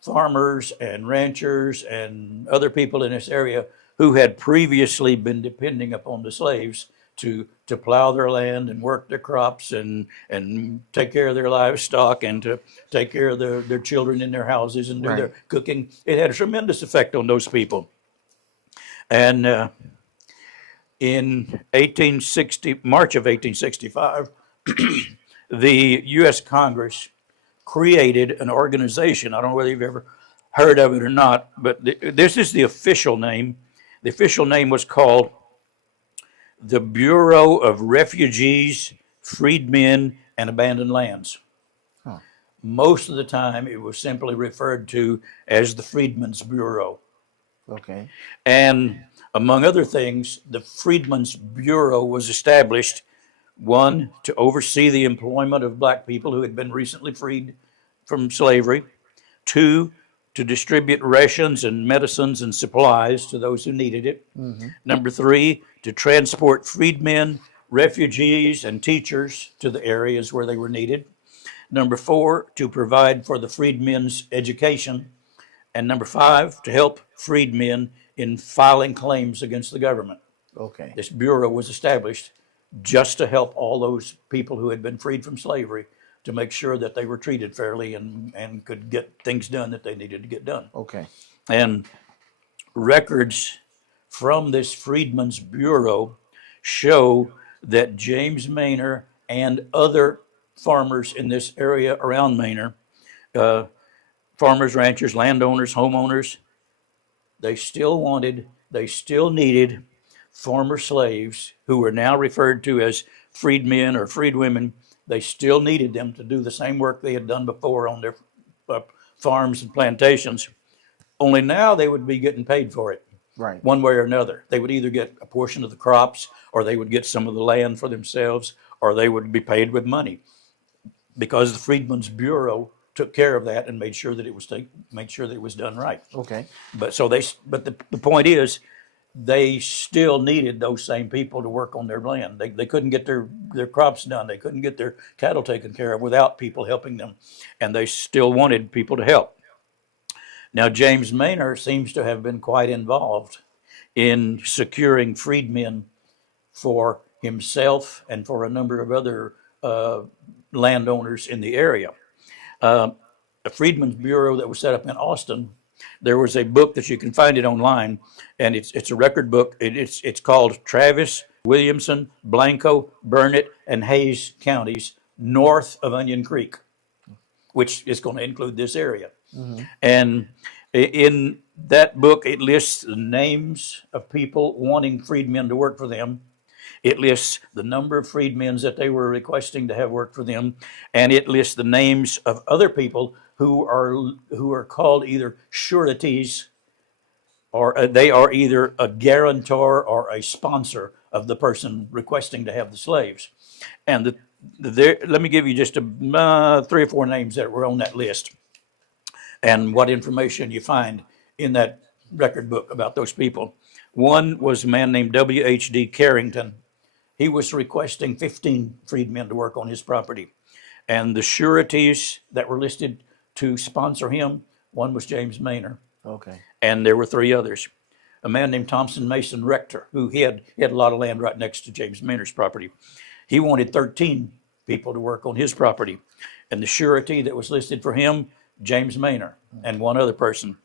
farmers and ranchers and other people in this area who had previously been depending upon the slaves to plow their land and work their crops and take care of their livestock and to take care of their children in their houses and do Right. their cooking. It had a tremendous effect on those people. And in March of 1865, the U.S. Congress created an organization. I don't know whether you've ever heard of it or not, but this is the official name. The official name was called the Bureau of Refugees, Freedmen, and Abandoned Lands. Huh. Most of the time, it was simply referred to as the Freedmen's Bureau. Okay. And among other things, the Freedmen's Bureau was established, one, to oversee the employment of black people who had been recently freed from slavery, two, to distribute rations and medicines and supplies to those who needed it. Mm-hmm. Number three, to transport freedmen, refugees, and teachers to the areas where they were needed. Number four, to provide for the freedmen's education. And number five, to help freedmen in filing claims against the government. Okay. This bureau was established just to help all those people who had been freed from slavery to make sure that they were treated fairly and could get things done that they needed to get done. Okay. And records from this Freedmen's Bureau show that James Manor and other farmers in this area around Manor, farmers, ranchers, landowners, homeowners, they still needed former slaves who were now referred to as freedmen or freedwomen. They still needed them to do the same work they had done before on their farms and plantations. Only now they would be getting paid for it. Right. One way or another. They would either get a portion of the crops, or they would get some of the land for themselves, or they would be paid with money. Because the Freedmen's Bureau took care of that and made sure that it was done right. Okay. But the point is, they still needed those same people to work on their land. They couldn't get their crops done. They couldn't get their cattle taken care of without people helping them. And they still wanted people to help. Now, James Manor seems to have been quite involved in securing freedmen for himself and for a number of other landowners in the area. A Freedmen's Bureau that was set up in Austin, there was a book that you can find it online, and it's a record book. It's called Travis, Williamson, Blanco, Burnett, and Hayes counties north of Onion Creek, which is going to include this area. And in that book, it lists the names of people wanting freedmen to work for them. It lists the number of freedmen that they were requesting to have work for them, and it lists the names of other people who are called either sureties, or they are either a guarantor or a sponsor of the person requesting to have the slaves. And let me give you just 3 or 4 names that were on that list, and what information you find in that record book about those people. One was a man named W.H.D. Carrington. He was requesting 15 freedmen to work on his property. And the sureties that were listed to sponsor him, one was James Manor. Okay. And there were 3 others. A man named Thompson Mason Rector, who he had a lot of land right next to James Manor's property. He wanted 13 people to work on his property. And the surety that was listed for him, James Manor, and one other person.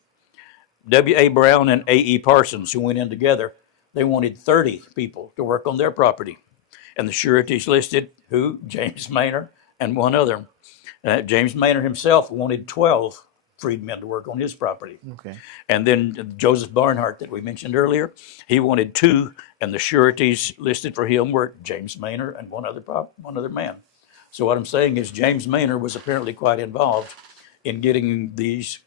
W.A. Brown and A.E. Parsons, who went in together, they wanted 30 people to work on their property. And the sureties listed, who? James Manor and one other. James Manor himself wanted 12 freedmen to work on his property. Okay. And then Joseph Barnhart that we mentioned earlier, he wanted 2, and the sureties listed for him were James Manor and one other man. So what I'm saying is James Manor was apparently quite involved in getting these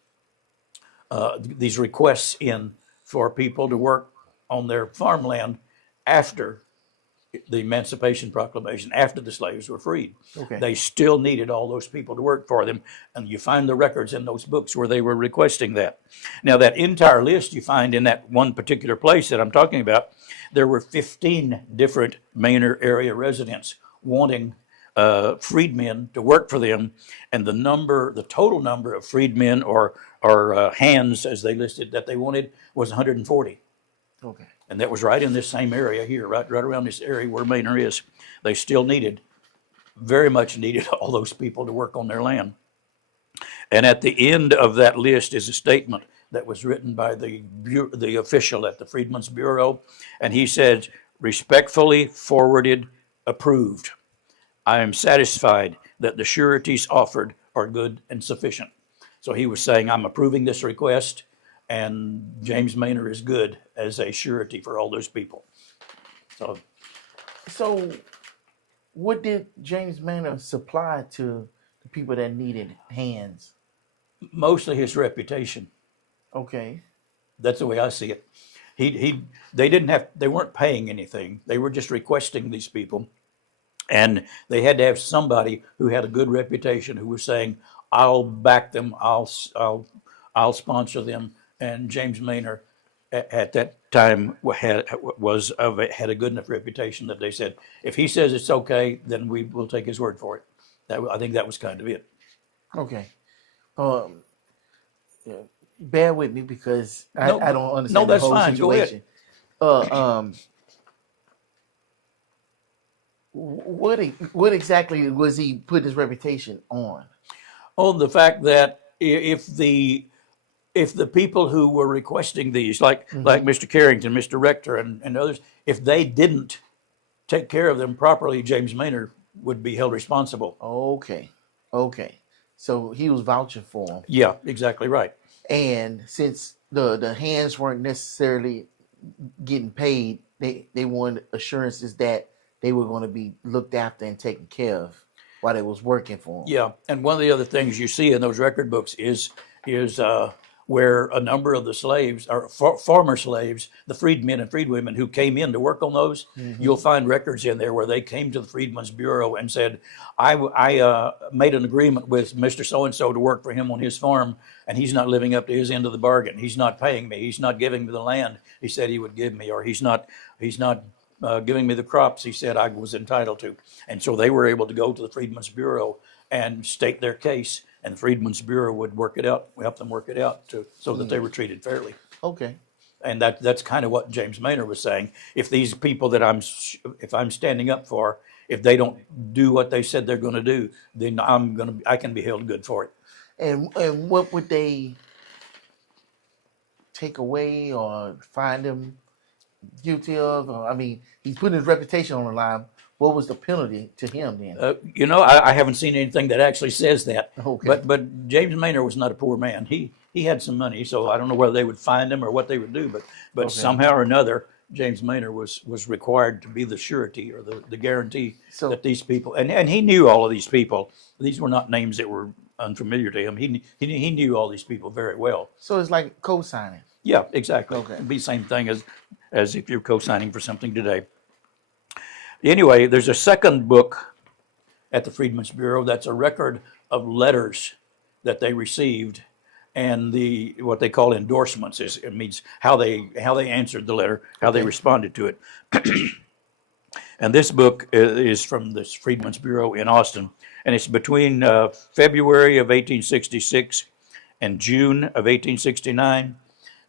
requests in for people to work on their farmland after the Emancipation Proclamation, after the slaves were freed. Okay. They still needed all those people to work for them, and you find the records in those books where they were requesting that. Now, that entire list you find in that one particular place that I'm talking about, there were 15 different Manor area residents wanting freedmen to work for them, and the total number of freedmen or hands, as they listed, that they wanted was 140. Okay. And that was right in this same area here, right around this area where Manor is. They still very much needed all those people to work on their land. And at the end of that list is a statement that was written by the official at the Freedmen's Bureau, and he said, "Respectfully forwarded, approved. I am satisfied that the sureties offered are good and sufficient." So he was saying, I'm approving this request, and James Manor is good as a surety for all those people. So what did James Manor supply to the people that needed hands? Mostly his reputation. Okay. That's the way I see it. They weren't paying anything. They were just requesting these people. And they had to have somebody who had a good reputation, who was saying, I'll back them, I'll sponsor them. And James Manor at that time had a good enough reputation that they said, if he says it's okay, then we will take his word for it. I think that was kind of it. Okay. Yeah, bear with me because I don't understand that's the whole fine. situation. Go ahead. What exactly was he putting his reputation on? On the fact that if the people who were requesting these, like Mr. Carrington, Mr. Rector, and others, if they didn't take care of them properly, James Manor would be held responsible. Okay. So he was vouching for them. Yeah, exactly right. And since the hands weren't necessarily getting paid, they wanted assurances that they were going to be looked after and taken care of while they was working for them. Yeah, and one of the other things you see in those record books is where a number of the slaves, or former slaves, the freedmen and freedwomen who came in to work on those, you'll find records in there where they came to the Freedmen's Bureau and said, I made an agreement with Mr. So-and-so to work for him on his farm, and he's not living up to his end of the bargain. He's not paying me. He's not giving me the land he said he would give me, or he's not giving me the crops he said I was entitled to. And so they were able to go to the Freedmen's Bureau and state their case, and the Freedmen's Bureau would work it out, help them work it out so that they were treated fairly. Okay. And that's kind of what James Manor was saying. If these people that if I'm standing up for, if they don't do what they said they're going to do, then I can be held good for it. And what would they take away or find him guilty of? I mean, he's putting his reputation on the line. What was the penalty to him then? I haven't seen anything that actually says that. Okay. But James Manor was not a poor man. He had some money, so I don't know whether they would find him or what they would do. But Okay. somehow or another, James Manor was required to be the surety or the guarantee that these people, and he knew all of these people. These were not names that were unfamiliar to him. He knew all these people very well. So it's like co-signing. Yeah, exactly. Okay. It'd be the same thing as if you're co-signing for something today. Anyway, there's a second book at the Freedmen's Bureau that's a record of letters that they received, and what they call endorsements. It means how they answered the letter, how they responded to it. And this book is from the Freedmen's Bureau in Austin, and it's between February of 1866 and June of 1869.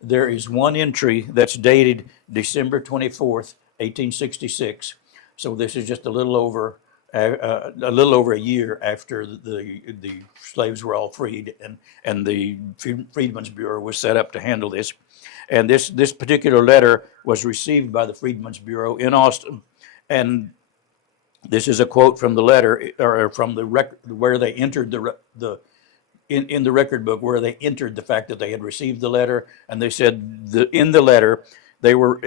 There is one entry that's dated December 24th, 1866. So this is just a little over a year after the slaves were all freed, and the Freedmen's Bureau was set up to handle this. And this particular letter was received by the Freedmen's Bureau in Austin, and this is a quote from the letter, or from the record where they entered in the record book, where they entered the fact that they had received the letter, and they said in the letter they were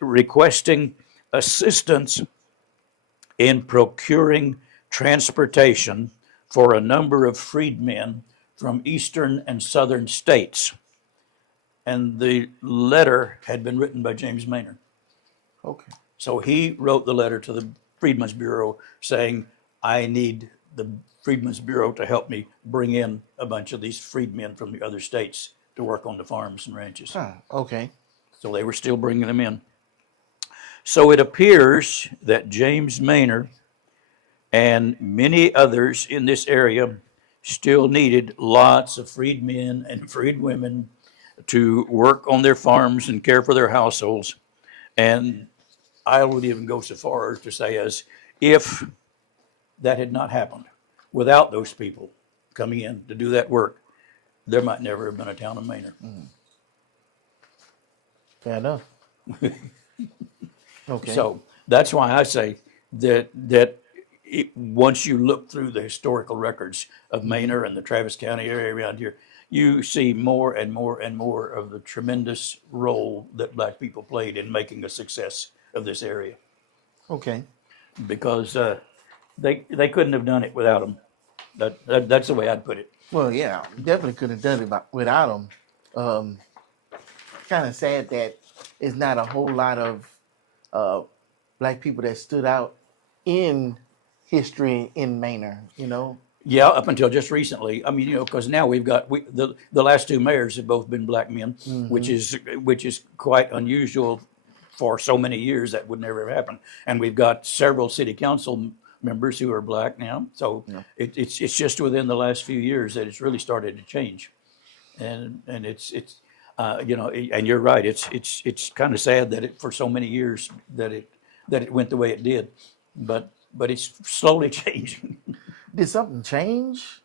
requesting assistance in procuring transportation for a number of freedmen from eastern and southern states. And the letter had been written by James Manor. Okay. So he wrote the letter to the Freedmen's Bureau saying, I need the Freedmen's Bureau to help me bring in a bunch of these freedmen from the other states to work on the farms and ranches. Okay. So they were still bringing them in. So it appears that James Manor and many others in this area still needed lots of freedmen and freedwomen to work on their farms and care for their households. And I would even go so far as to say as if that had not happened, without those people coming in to do that work, there might never have been a town of Manor. Fair enough. Okay. So that's why I say that once you look through the historical records of Manor and the Travis County area around here, you see more and more and more of the tremendous role that black people played in making a success of this area. Okay. Because they couldn't have done it without them. That's the way I'd put it. Well, yeah, definitely could have done it without them. Kind of sad that it's not a whole lot of black people that stood out in history in Manor, Yeah, up until just recently. I mean, because now we've got the last two mayors have both been black men, which is quite unusual for so many years. That would never have happened. And we've got several city council members who are black now. So it's just within the last few years that it's really started to change. And it's and you're right. It's kind of sad that for so many years that it went the way it did, but it's slowly changing. Did something change?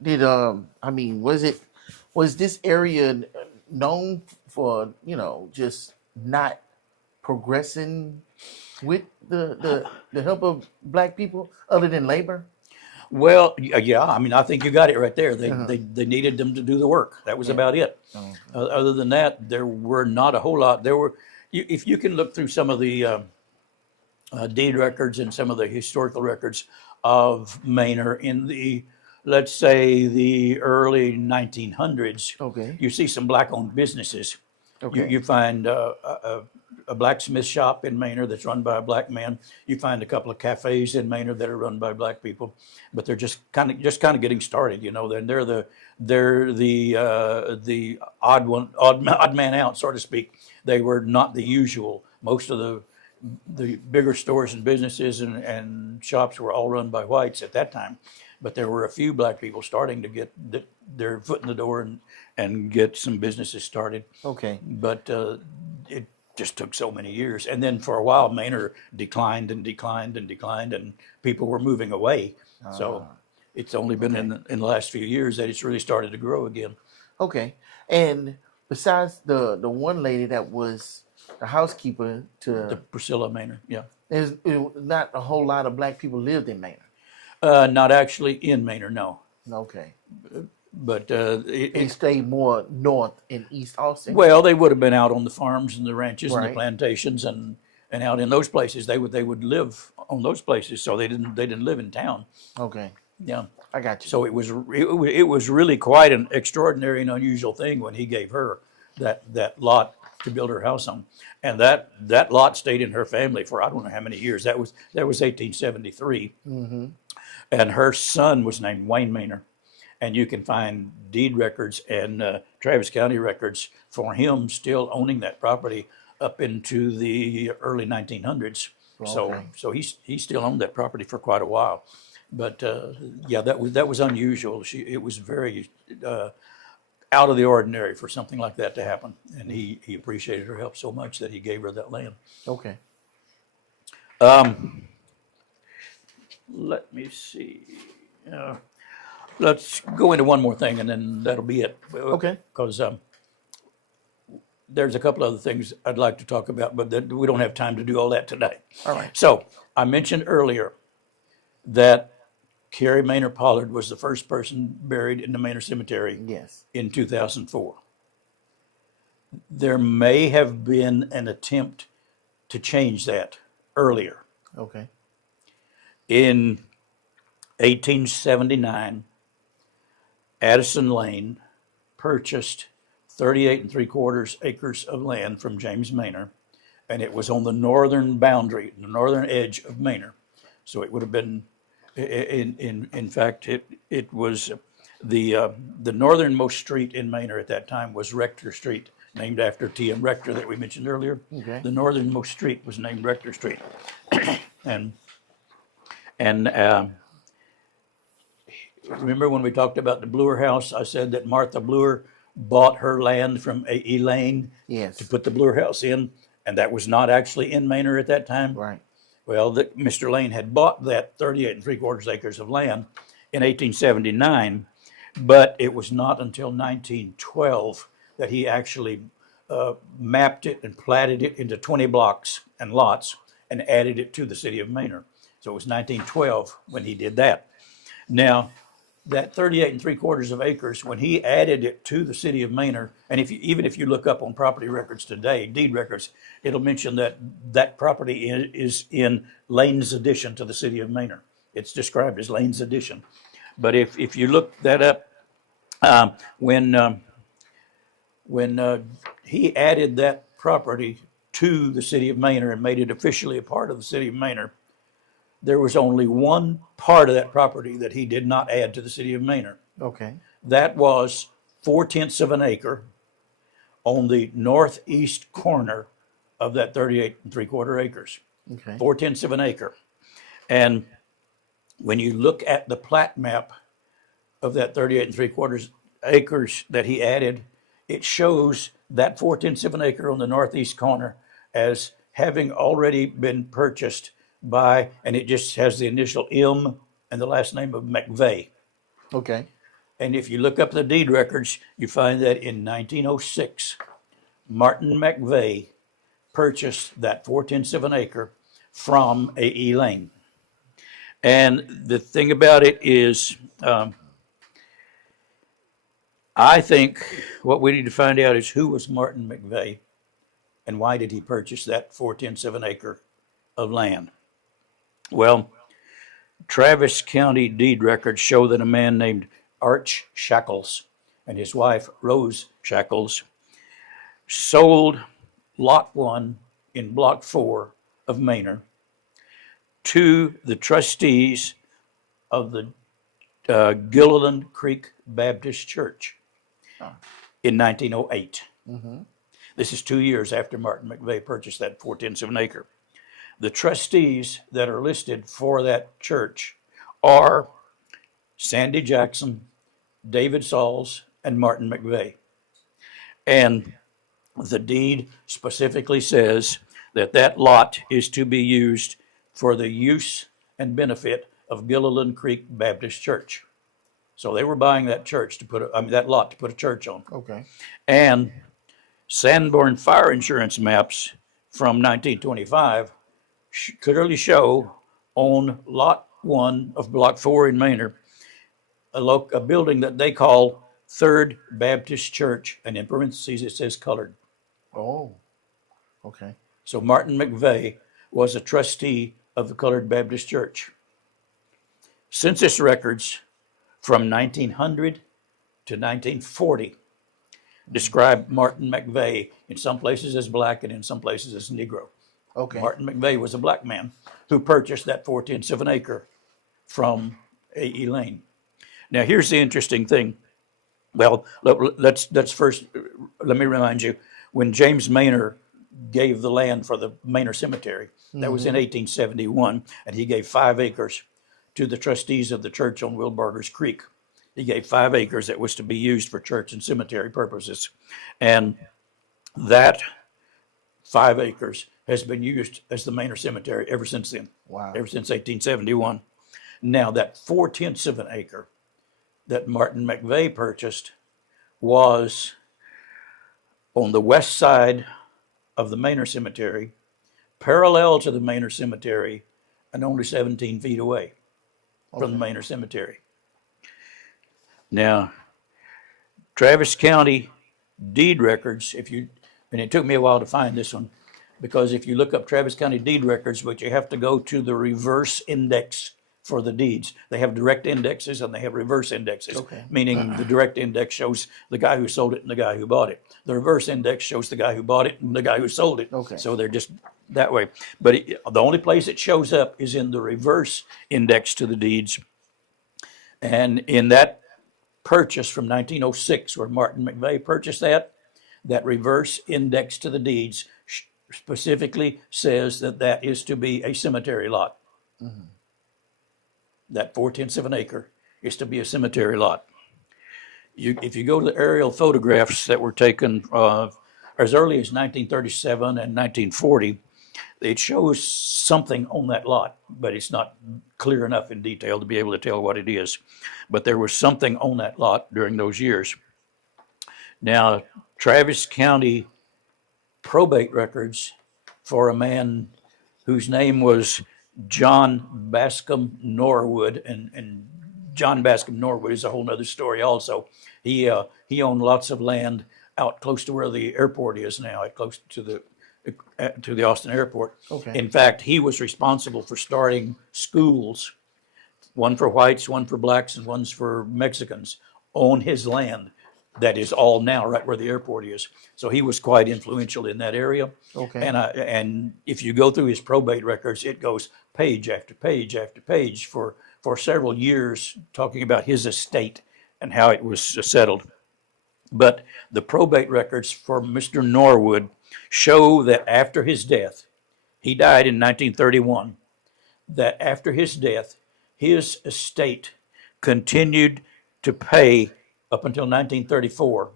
Was this area known for, just not progressing with the help of black people other than labor? Well, yeah, I mean, I think you got it right there. They needed them to do the work. That was about it. Other than that, there were not a whole lot. If you can look through some of the deed records and some of the historical records of Manor in the let's say the early 1900s, Okay. you see some black-owned businesses. Okay. You find a blacksmith shop in Manor that's run by a black man. You find a couple of cafes in Manor that are run by black people, but they're just kind of getting started. Then they're the odd man out, so to speak. They were not the usual. Most of the bigger stores and businesses and shops were all run by whites at that time, but there were a few black people starting to get their foot in the door and get some businesses started. Okay. But it just took so many years, and then for a while, Manor declined and declined and declined, and people were moving away. So it's only been in the last few years that it's really started to grow again. Okay. And besides the one lady that was the housekeeper The to, Priscilla Manor, yeah. there's not a whole lot of black people lived in Manor. Not actually in Manor, no. Okay. But They stayed more north in East Austin. well, they would have been out on the farms and the ranches and the Right. plantations and out in those places. They would live on those places, so they didn't live in town. Okay. Yeah. I got you. So it was really quite an extraordinary and unusual thing when he gave her that lot to build her house on, and that lot stayed in her family for I don't know how many years. That was 1873, and her son was named Wayne Manor, and you can find deed records and Travis County records for him still owning that property up into the early 1900s. Okay. So he still owned that property for quite a while. But yeah, that was unusual. It was very out of the ordinary for something like that to happen, and he appreciated her help so much that he gave her that land. Okay. Let me see. Let's go into one more thing, and then that'll be it. Okay. Because there's a couple other things I'd like to talk about, but we don't have time to do all that today. All right. So I mentioned earlier that Carrie Manor Pollard was the first person buried in the Manor Cemetery Yes. in 2004. There may have been an attempt to change that earlier. Okay. In 1879, Addison Lane purchased 38 3/4 acres of land from James Manor, and it was on the northern boundary, the northern edge of Manor. So it would have been, in fact, it was the northernmost street in Manor at that time was Rector Street, named after T.M. Rector that we mentioned earlier. Okay. The northernmost street was named Rector Street, and remember when we talked about the Bluer house? I said that Martha Bluer bought her land from A.E. Lane Yes. to put the Bluer house in, and that was not actually in Manor at that time. Right. Well, Mr. Lane had bought that 38 3/4 acres of land in 1879, but it was not until 1912 that he actually mapped it and platted it into 20 blocks and lots and added it to the city of Manor. So it was 1912 when he did that. Now, that 38 3/4 acres, when he added it to the city of Manor, and even if you look up on property records today, deed records, it'll mention that property is in Lane's addition to the city of Manor. It's described as Lane's addition. But if you look that up, when he added that property to the city of Manor and made it officially a part of the city of Manor, there was only one part of that property that he did not add to the city of Manor. Okay. That was 4/10 of an acre on the northeast corner of that 38 3/4 acres. Okay. 4/10 of an acre. And when you look at the plat map of that 38 3/4 acres that he added, it shows that 4/10 of an acre on the northeast corner as having already been purchased by, and it just has the initial M and the last name of McVeigh. Okay. And if you look up the deed records, you find that in 1906, Martin McVeigh purchased that 4/10 of an acre from A.E. Lane. And the thing about it is, I think what we need to find out is who was Martin McVeigh and why did he purchase that 4/10 of an acre of land? Well, Travis County deed records show that a man named Arch Shackles and his wife Rose Shackles sold Lot 1 in Block 4 of Manor to the trustees of the Gilliland Creek Baptist Church in 1908. Mm-hmm. This is 2 years after Martin McVeigh purchased that 4/10 of an acre. The trustees that are listed for that church are Sandy Jackson, David Sauls, and Martin McVeigh. And the deed specifically says that that lot is to be used for the use and benefit of Gilliland Creek Baptist Church. So they were buying that church to put, that lot to put a church on. Okay. And Sanborn fire insurance maps from 1925 clearly show on Lot 1 of Block 4 in Manor a building that they call Third Baptist Church, and in parentheses it says colored. Oh, okay. So Martin McVeigh was a trustee of the Colored Baptist Church. Census records from 1900 to 1940 describe Martin McVeigh in some places as black and in some places as Negro. Okay. Martin McVeigh was a black man who purchased that 4/10 of an acre from A.E. Lane. Now, here's the interesting thing. Well, let's first, let me remind you, when James Manor gave the land for the Manor Cemetery, that was in 1871, and he gave 5 acres to the trustees of the church on Wilbarger's Creek. He gave 5 acres that was to be used for church and cemetery purposes. And that 5 acres has been used as the Manor Cemetery ever since then. Wow. Ever since 1871. Now, that 4/10 of an acre that Martin McVeigh purchased was on the west side of the Manor Cemetery, parallel to the Manor Cemetery, and only 17 feet away from the Manor Cemetery. Now, Travis County deed records, and it took me a while to find this one, because if you look up Travis County deed records, but you have to go to the reverse index for the deeds. They have direct indexes and they have reverse indexes, meaning the direct index shows the guy who sold it and the guy who bought it. The reverse index shows the guy who bought it and the guy who sold it. Okay. So they're just that way. But the only place it shows up is in the reverse index to the deeds. And in that purchase from 1906, where Martin McVeigh purchased that reverse index to the deeds specifically says that that is to be a cemetery lot. Mm-hmm. That 4/10 of an acre is to be a cemetery lot. If you go to the aerial photographs that were taken as early as 1937 and 1940, it shows something on that lot, but it's not clear enough in detail to be able to tell what it is. But there was something on that lot during those years. Now, Travis County probate records for a man whose name was John Bascom Norwood, and John Bascom Norwood is a whole other story also. He owned lots of land out close to where the airport is now, close to the Austin airport. Okay. In fact, he was responsible for starting schools, one for whites, one for blacks, and one's for Mexicans, on his land. That is all now right where the airport is. So he was quite influential in that area. Okay. And if you go through his probate records, it goes page after page after page for several years talking about his estate and how it was settled. But the probate records for Mr. Norwood show that after his death, he died in 1931, that after his death, his estate continued to pay up until 1934.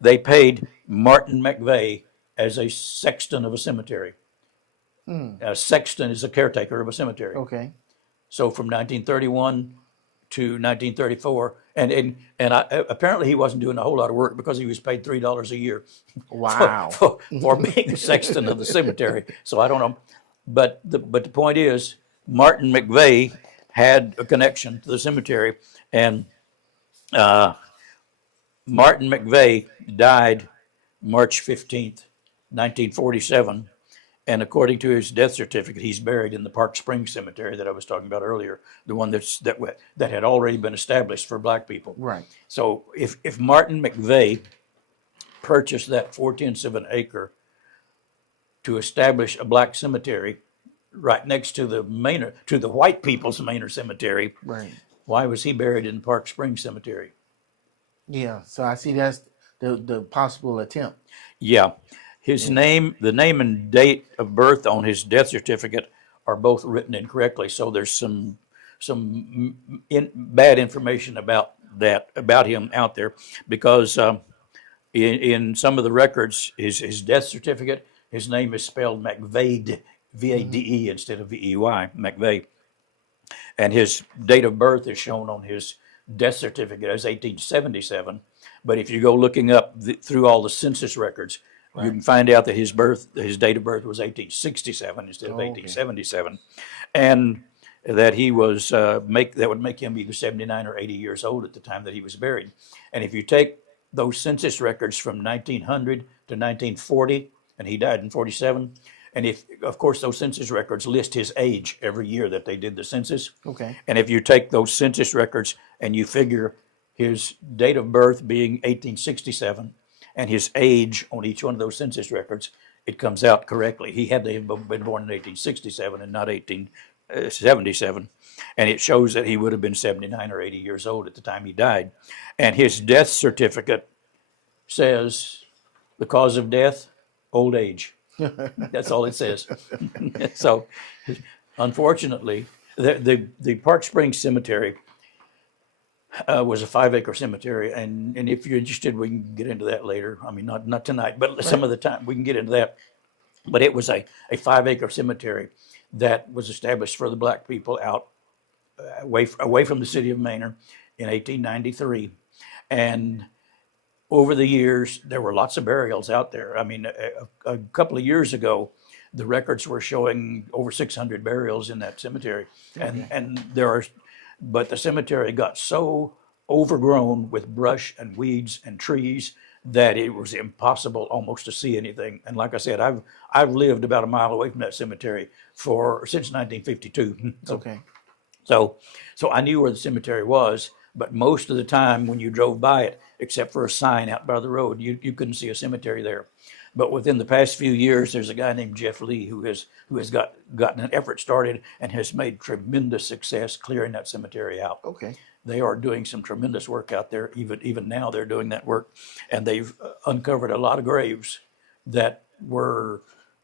They paid Martin McVeigh as a sexton of a cemetery. A sexton is a caretaker of a cemetery. Okay. So from 1931 to 1934, and apparently he wasn't doing a whole lot of work because he was paid $3 a year. Wow. for being a sexton of the cemetery. So I don't know, but the point is, Martin McVeigh had a connection to the cemetery, and Martin McVeigh died March 15th, 1947, And according to his death certificate, he's buried in the Park Springs Cemetery that I was talking about earlier, the one that had already been established for black people. Right. So if Martin McVeigh purchased that 4/10 of an acre to establish a black cemetery right next to the Manor, to the white people's Manor Cemetery, Right. why was he buried in Park Springs Cemetery? Yeah. So I see that's the possible attempt. Yeah. His name, the name and date of birth on his death certificate are both written incorrectly. So there's some bad information about him out there, because in some of the records, his death certificate, his name is spelled McVade, Vade instead of Vey, McVeigh. And his date of birth is shown on his death certificate as 1877. But if you go looking up through all the census records, you can find out that his date of birth was 1867 instead of 1877, and that he was that would make him either 79 or 80 years old at the time that he was buried. And if you take those census records from 1900 to 1940, and he died in 47, and if, of course, those census records list his age every year that they did the census. Okay. And if you take those census records and you figure his date of birth being 1867 and his age on each one of those census records, it comes out correctly. He had to have been born in 1867 and not 1877. And it shows that he would have been 79 or 80 years old at the time he died. And his death certificate says the cause of death, old age. That's all it says. So, unfortunately, the Park Springs Cemetery was a 5-acre cemetery, and if you're interested, we can get into that later. I mean, not tonight, but some of the time we can get into that. But it was a 5-acre cemetery that was established for the black people out away from the city of Manor in 1893, and over the years there were lots of burials out there. I mean, a couple of years ago, the records were showing over 600 burials in that cemetery, and there are. But the cemetery got so overgrown with brush and weeds and trees that it was impossible almost to see anything. And like I said, I've lived about a mile away from that cemetery since 1952. Okay. So I knew where the cemetery was, but most of the time when you drove by it, except for a sign out by the road, you couldn't see a cemetery there. But within the past few years, there's a guy named Jeff Lee who has gotten an effort started and has made tremendous success clearing that cemetery out. Okay. They are doing some tremendous work out there. Even now, they're doing that work, and they've uncovered a lot of graves that were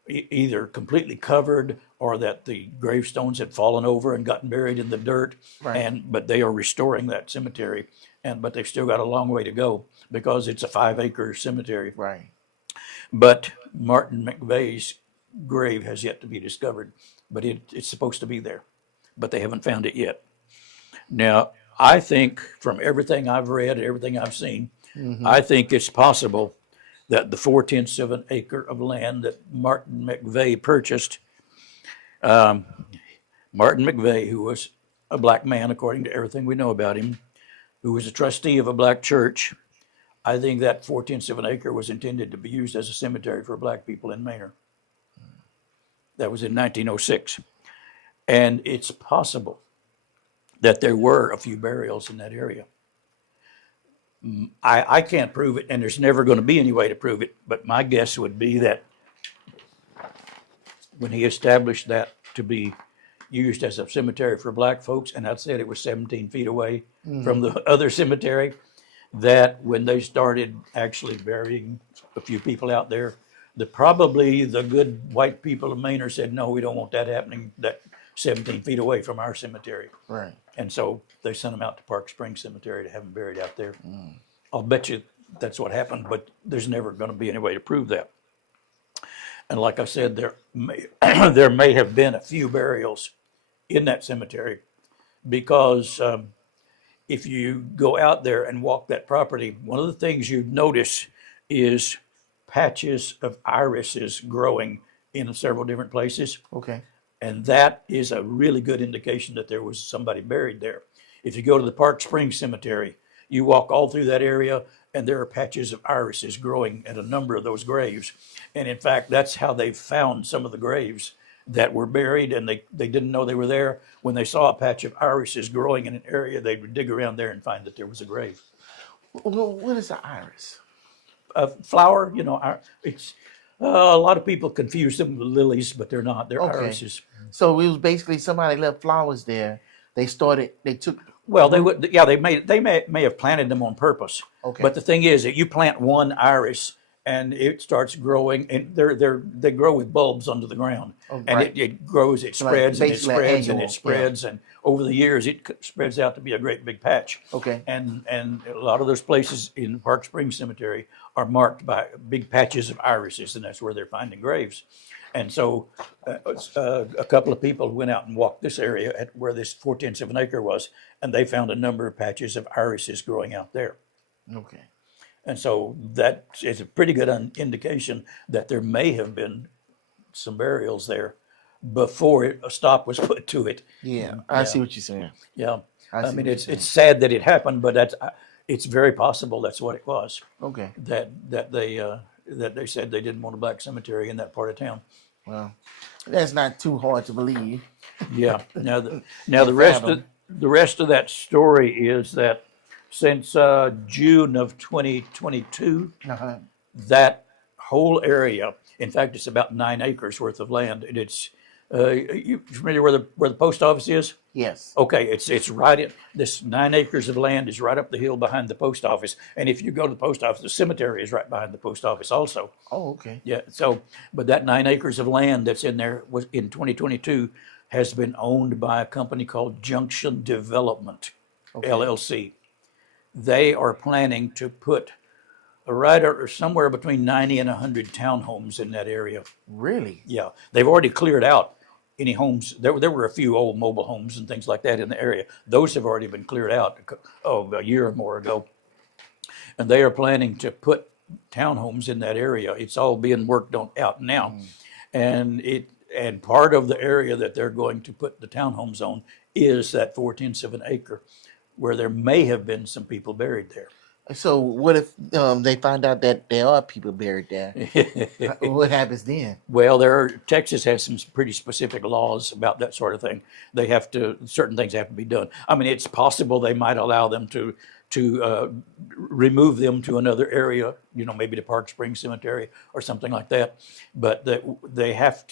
either completely covered or that the gravestones had fallen over and gotten buried in the dirt. Right. But they are restoring that cemetery, but they've still got a long way to go because it's a 5-acre cemetery. Right. But Martin McVeigh's grave has yet to be discovered, but it's supposed to be there, but they haven't found it yet. Now, I think from everything I've read, everything I've seen, I think it's possible that the 4/10 of an acre of land that Martin McVeigh purchased, Martin McVeigh, who was a black man, according to everything we know about him, who was a trustee of a black church, I think that 4/10 of an acre was intended to be used as a cemetery for black people in Manor. That was in 1906. And it's possible that there were a few burials in that area. I can't prove it, and there's never going to be any way to prove it, but my guess would be that when he established that to be used as a cemetery for black folks, and I said it was 17 feet away from the other cemetery, that when they started actually burying a few people out there, probably the good white people of Manor said, no, we don't want that happening, that 17 feet away from our cemetery. Right. And so they sent them out to Park Springs Cemetery to have them buried out there. I'll bet you that's what happened, but there's never going to be any way to prove that. And like I said, there may have been a few burials in that cemetery because if you go out there and walk that property, one of the things you notice is patches of irises growing in several different places. Okay. And that is a really good indication that there was somebody buried there. If you go to the Park Springs Cemetery, you walk all through that area and there are patches of irises growing at a number of those graves. And in fact, that's how they found some of the graves that were buried, and they didn't know they were there. When they saw a patch of irises growing in an area, they would dig around there and find that there was a grave. What is the iris? A flower, it's a lot of people confuse them with lilies, but they're not. They're Okay. irises. So it was basically somebody left flowers there. They took. Well, they may have planted them on purpose. Okay. But the thing is that you plant one iris and it starts growing, and they grow with bulbs under the ground, and right. it grows, it spreads, and it basically spreads, and annual, it spreads, and over the years it spreads out to be a great big patch. Okay. And a lot of those places in Park Springs Cemetery are marked by big patches of irises, and that's where they're finding graves. And so a couple of people went out and walked this area at where this 4/10 of an acre was, and they found a number of patches of irises growing out there. Okay. And so that is a pretty good indication that there may have been some burials there before a stop was put to it. Yeah, I see what you're saying. Yeah. I I see mean, what you're it's sad that it happened, but it's very possible that's what it was. Okay. That they said they didn't want a black cemetery in that part of town. Well, that's not too hard to believe. Yeah. Now the rest of that story is that since June of 2022, Uh-huh. that whole area, in fact, it's about 9 acres worth of land, and it's you familiar where the post office is? Yes. Okay, it's right in this 9 acres of land is right up the hill behind the post office, and if you go to the post office, the cemetery is right behind the post office also. Oh, okay. Yeah. So, but that 9 acres of land that's in there was in 2022 has been owned by a company called Junction Development, LLC. They are planning to put somewhere between 90 and 100 townhomes in that area. Really? Yeah, they've already cleared out any homes. There were a few old mobile homes and things like that in the area. Those have already been cleared out a year or more ago. And they are planning to put townhomes in that area. It's all being worked out now. And part of the area that they're going to put the townhomes on is that 4/10 of an acre where there may have been some people buried there. So what if they find out that there are people buried there? What happens then? Well, Texas has some pretty specific laws about that sort of thing. Certain things have to be done. I mean, it's possible they might allow them to remove them to another area, maybe to Park Springs Cemetery or something like that. But they have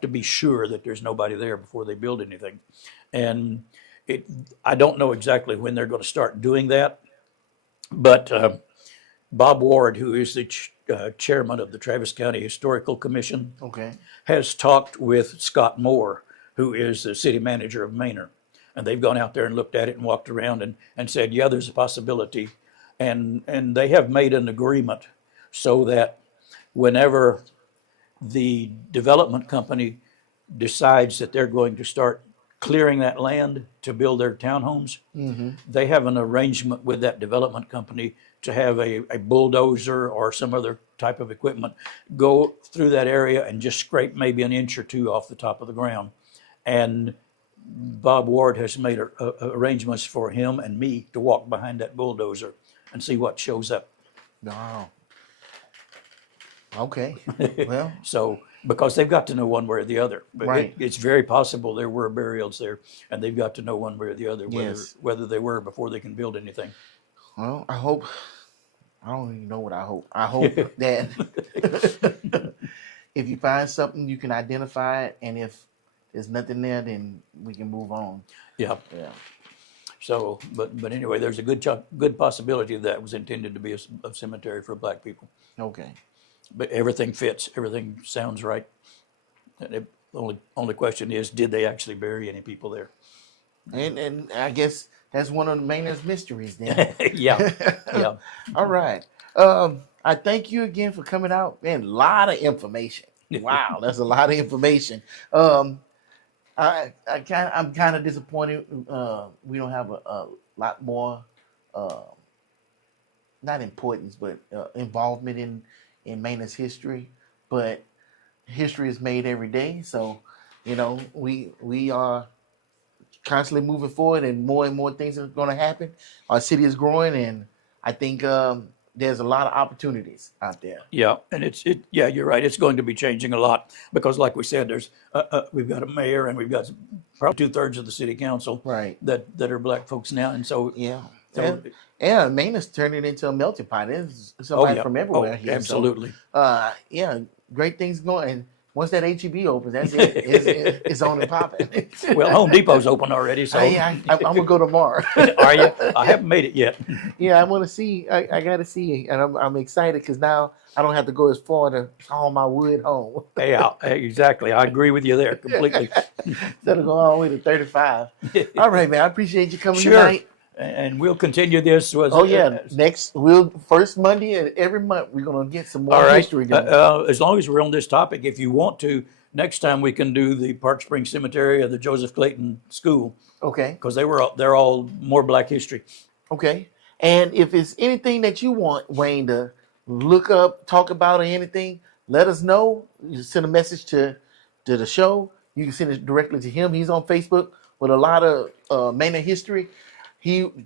to be sure that there's nobody there before they build anything. And I don't know exactly when they're going to start doing that. But Bob Ward, who is the chairman of the Travis County Historical Commission, has talked with Scott Moore, who is the city manager of Manor. And they've gone out there and looked at it and walked around and said, yeah, there's a possibility. And they have made an agreement so that whenever the development company decides that they're going to start clearing that land to build their townhomes, they have an arrangement with that development company to have a bulldozer or some other type of equipment go through that area and just scrape maybe an inch or two off the top of the ground. And Bob Ward has made arrangements for him and me to walk behind that bulldozer and see what shows up. Wow. Okay. Well. So, because they've got to know one way or the other. But Right. it's very possible there were burials there, and they've got to know one way or the other Yes. whether they were before they can build anything. Well, I don't even know what I hope. I hope that if you find something, you can identify it, and if there's nothing there, then we can move on. Yeah. Yeah. So, but anyway, there's a good possibility that was intended to be a cemetery for black people. Okay. But everything fits. Everything sounds right. And the only question is, did they actually bury any people there? And I guess that's one of the Manor's mysteries then. Yeah. Yeah. All right. I thank you again for coming out. Man, a lot of information. Wow, that's a lot of information. I'm kind of disappointed. We don't have a lot more, not importance, but involvement in Manor's history. But history is made every day, so we are constantly moving forward, and more things are going to happen. Our city is growing, and I think there's a lot of opportunities out there. Yeah, and yeah, you're right. It's going to be changing a lot because, like we said, we've got a mayor and we've got probably 2/3 of the city council Right. that are black folks now, and so Yeah. so And Maine is turning into a melting pot. There's somebody yeah. from everywhere Oh, here. So, absolutely. yeah, great things going. And once that HEB opens, that's it. It's on and popping. Well, Home Depot's open already, so I'm gonna go tomorrow. are you? I haven't made it yet. Yeah, I want to see. I got to see, and I'm excited because now I don't have to go as far to haul my wood home. Yeah, exactly. I agree with you there completely. Instead of going all the way to 35. All right, man. I appreciate you coming Sure. tonight. And we'll continue this. Oh yeah, first Monday and every month we're gonna get some more All right. history going. As long as we're on this topic, if you want to, next time we can do the Park Springs Cemetery or the Joseph Clayton School Okay, because they're all more Black history. okay. And if it's anything that you want Wayne to look up, talk about, or anything, let us know. You send a message to the show. You can send it directly to him. He's on Facebook with a lot of Manor history.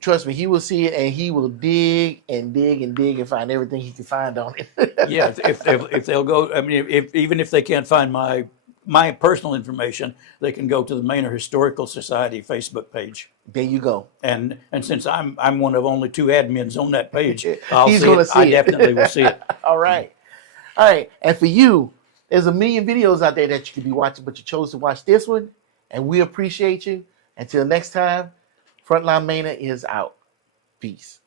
Trust me, he will see it and he will dig and dig and dig and find everything he can find on it. Yeah, if they'll go, I mean, even if they can't find my personal information, they can go to the Manor Historical Society Facebook page. There you go. And since I'm one of only 2 admins on that page, He's gonna see I it. definitely will see it. All right. All right. And for you, there's a million videos out there that you could be watching, but you chose to watch this one. And we appreciate you. Until next time, Frontline Manor is out. Peace.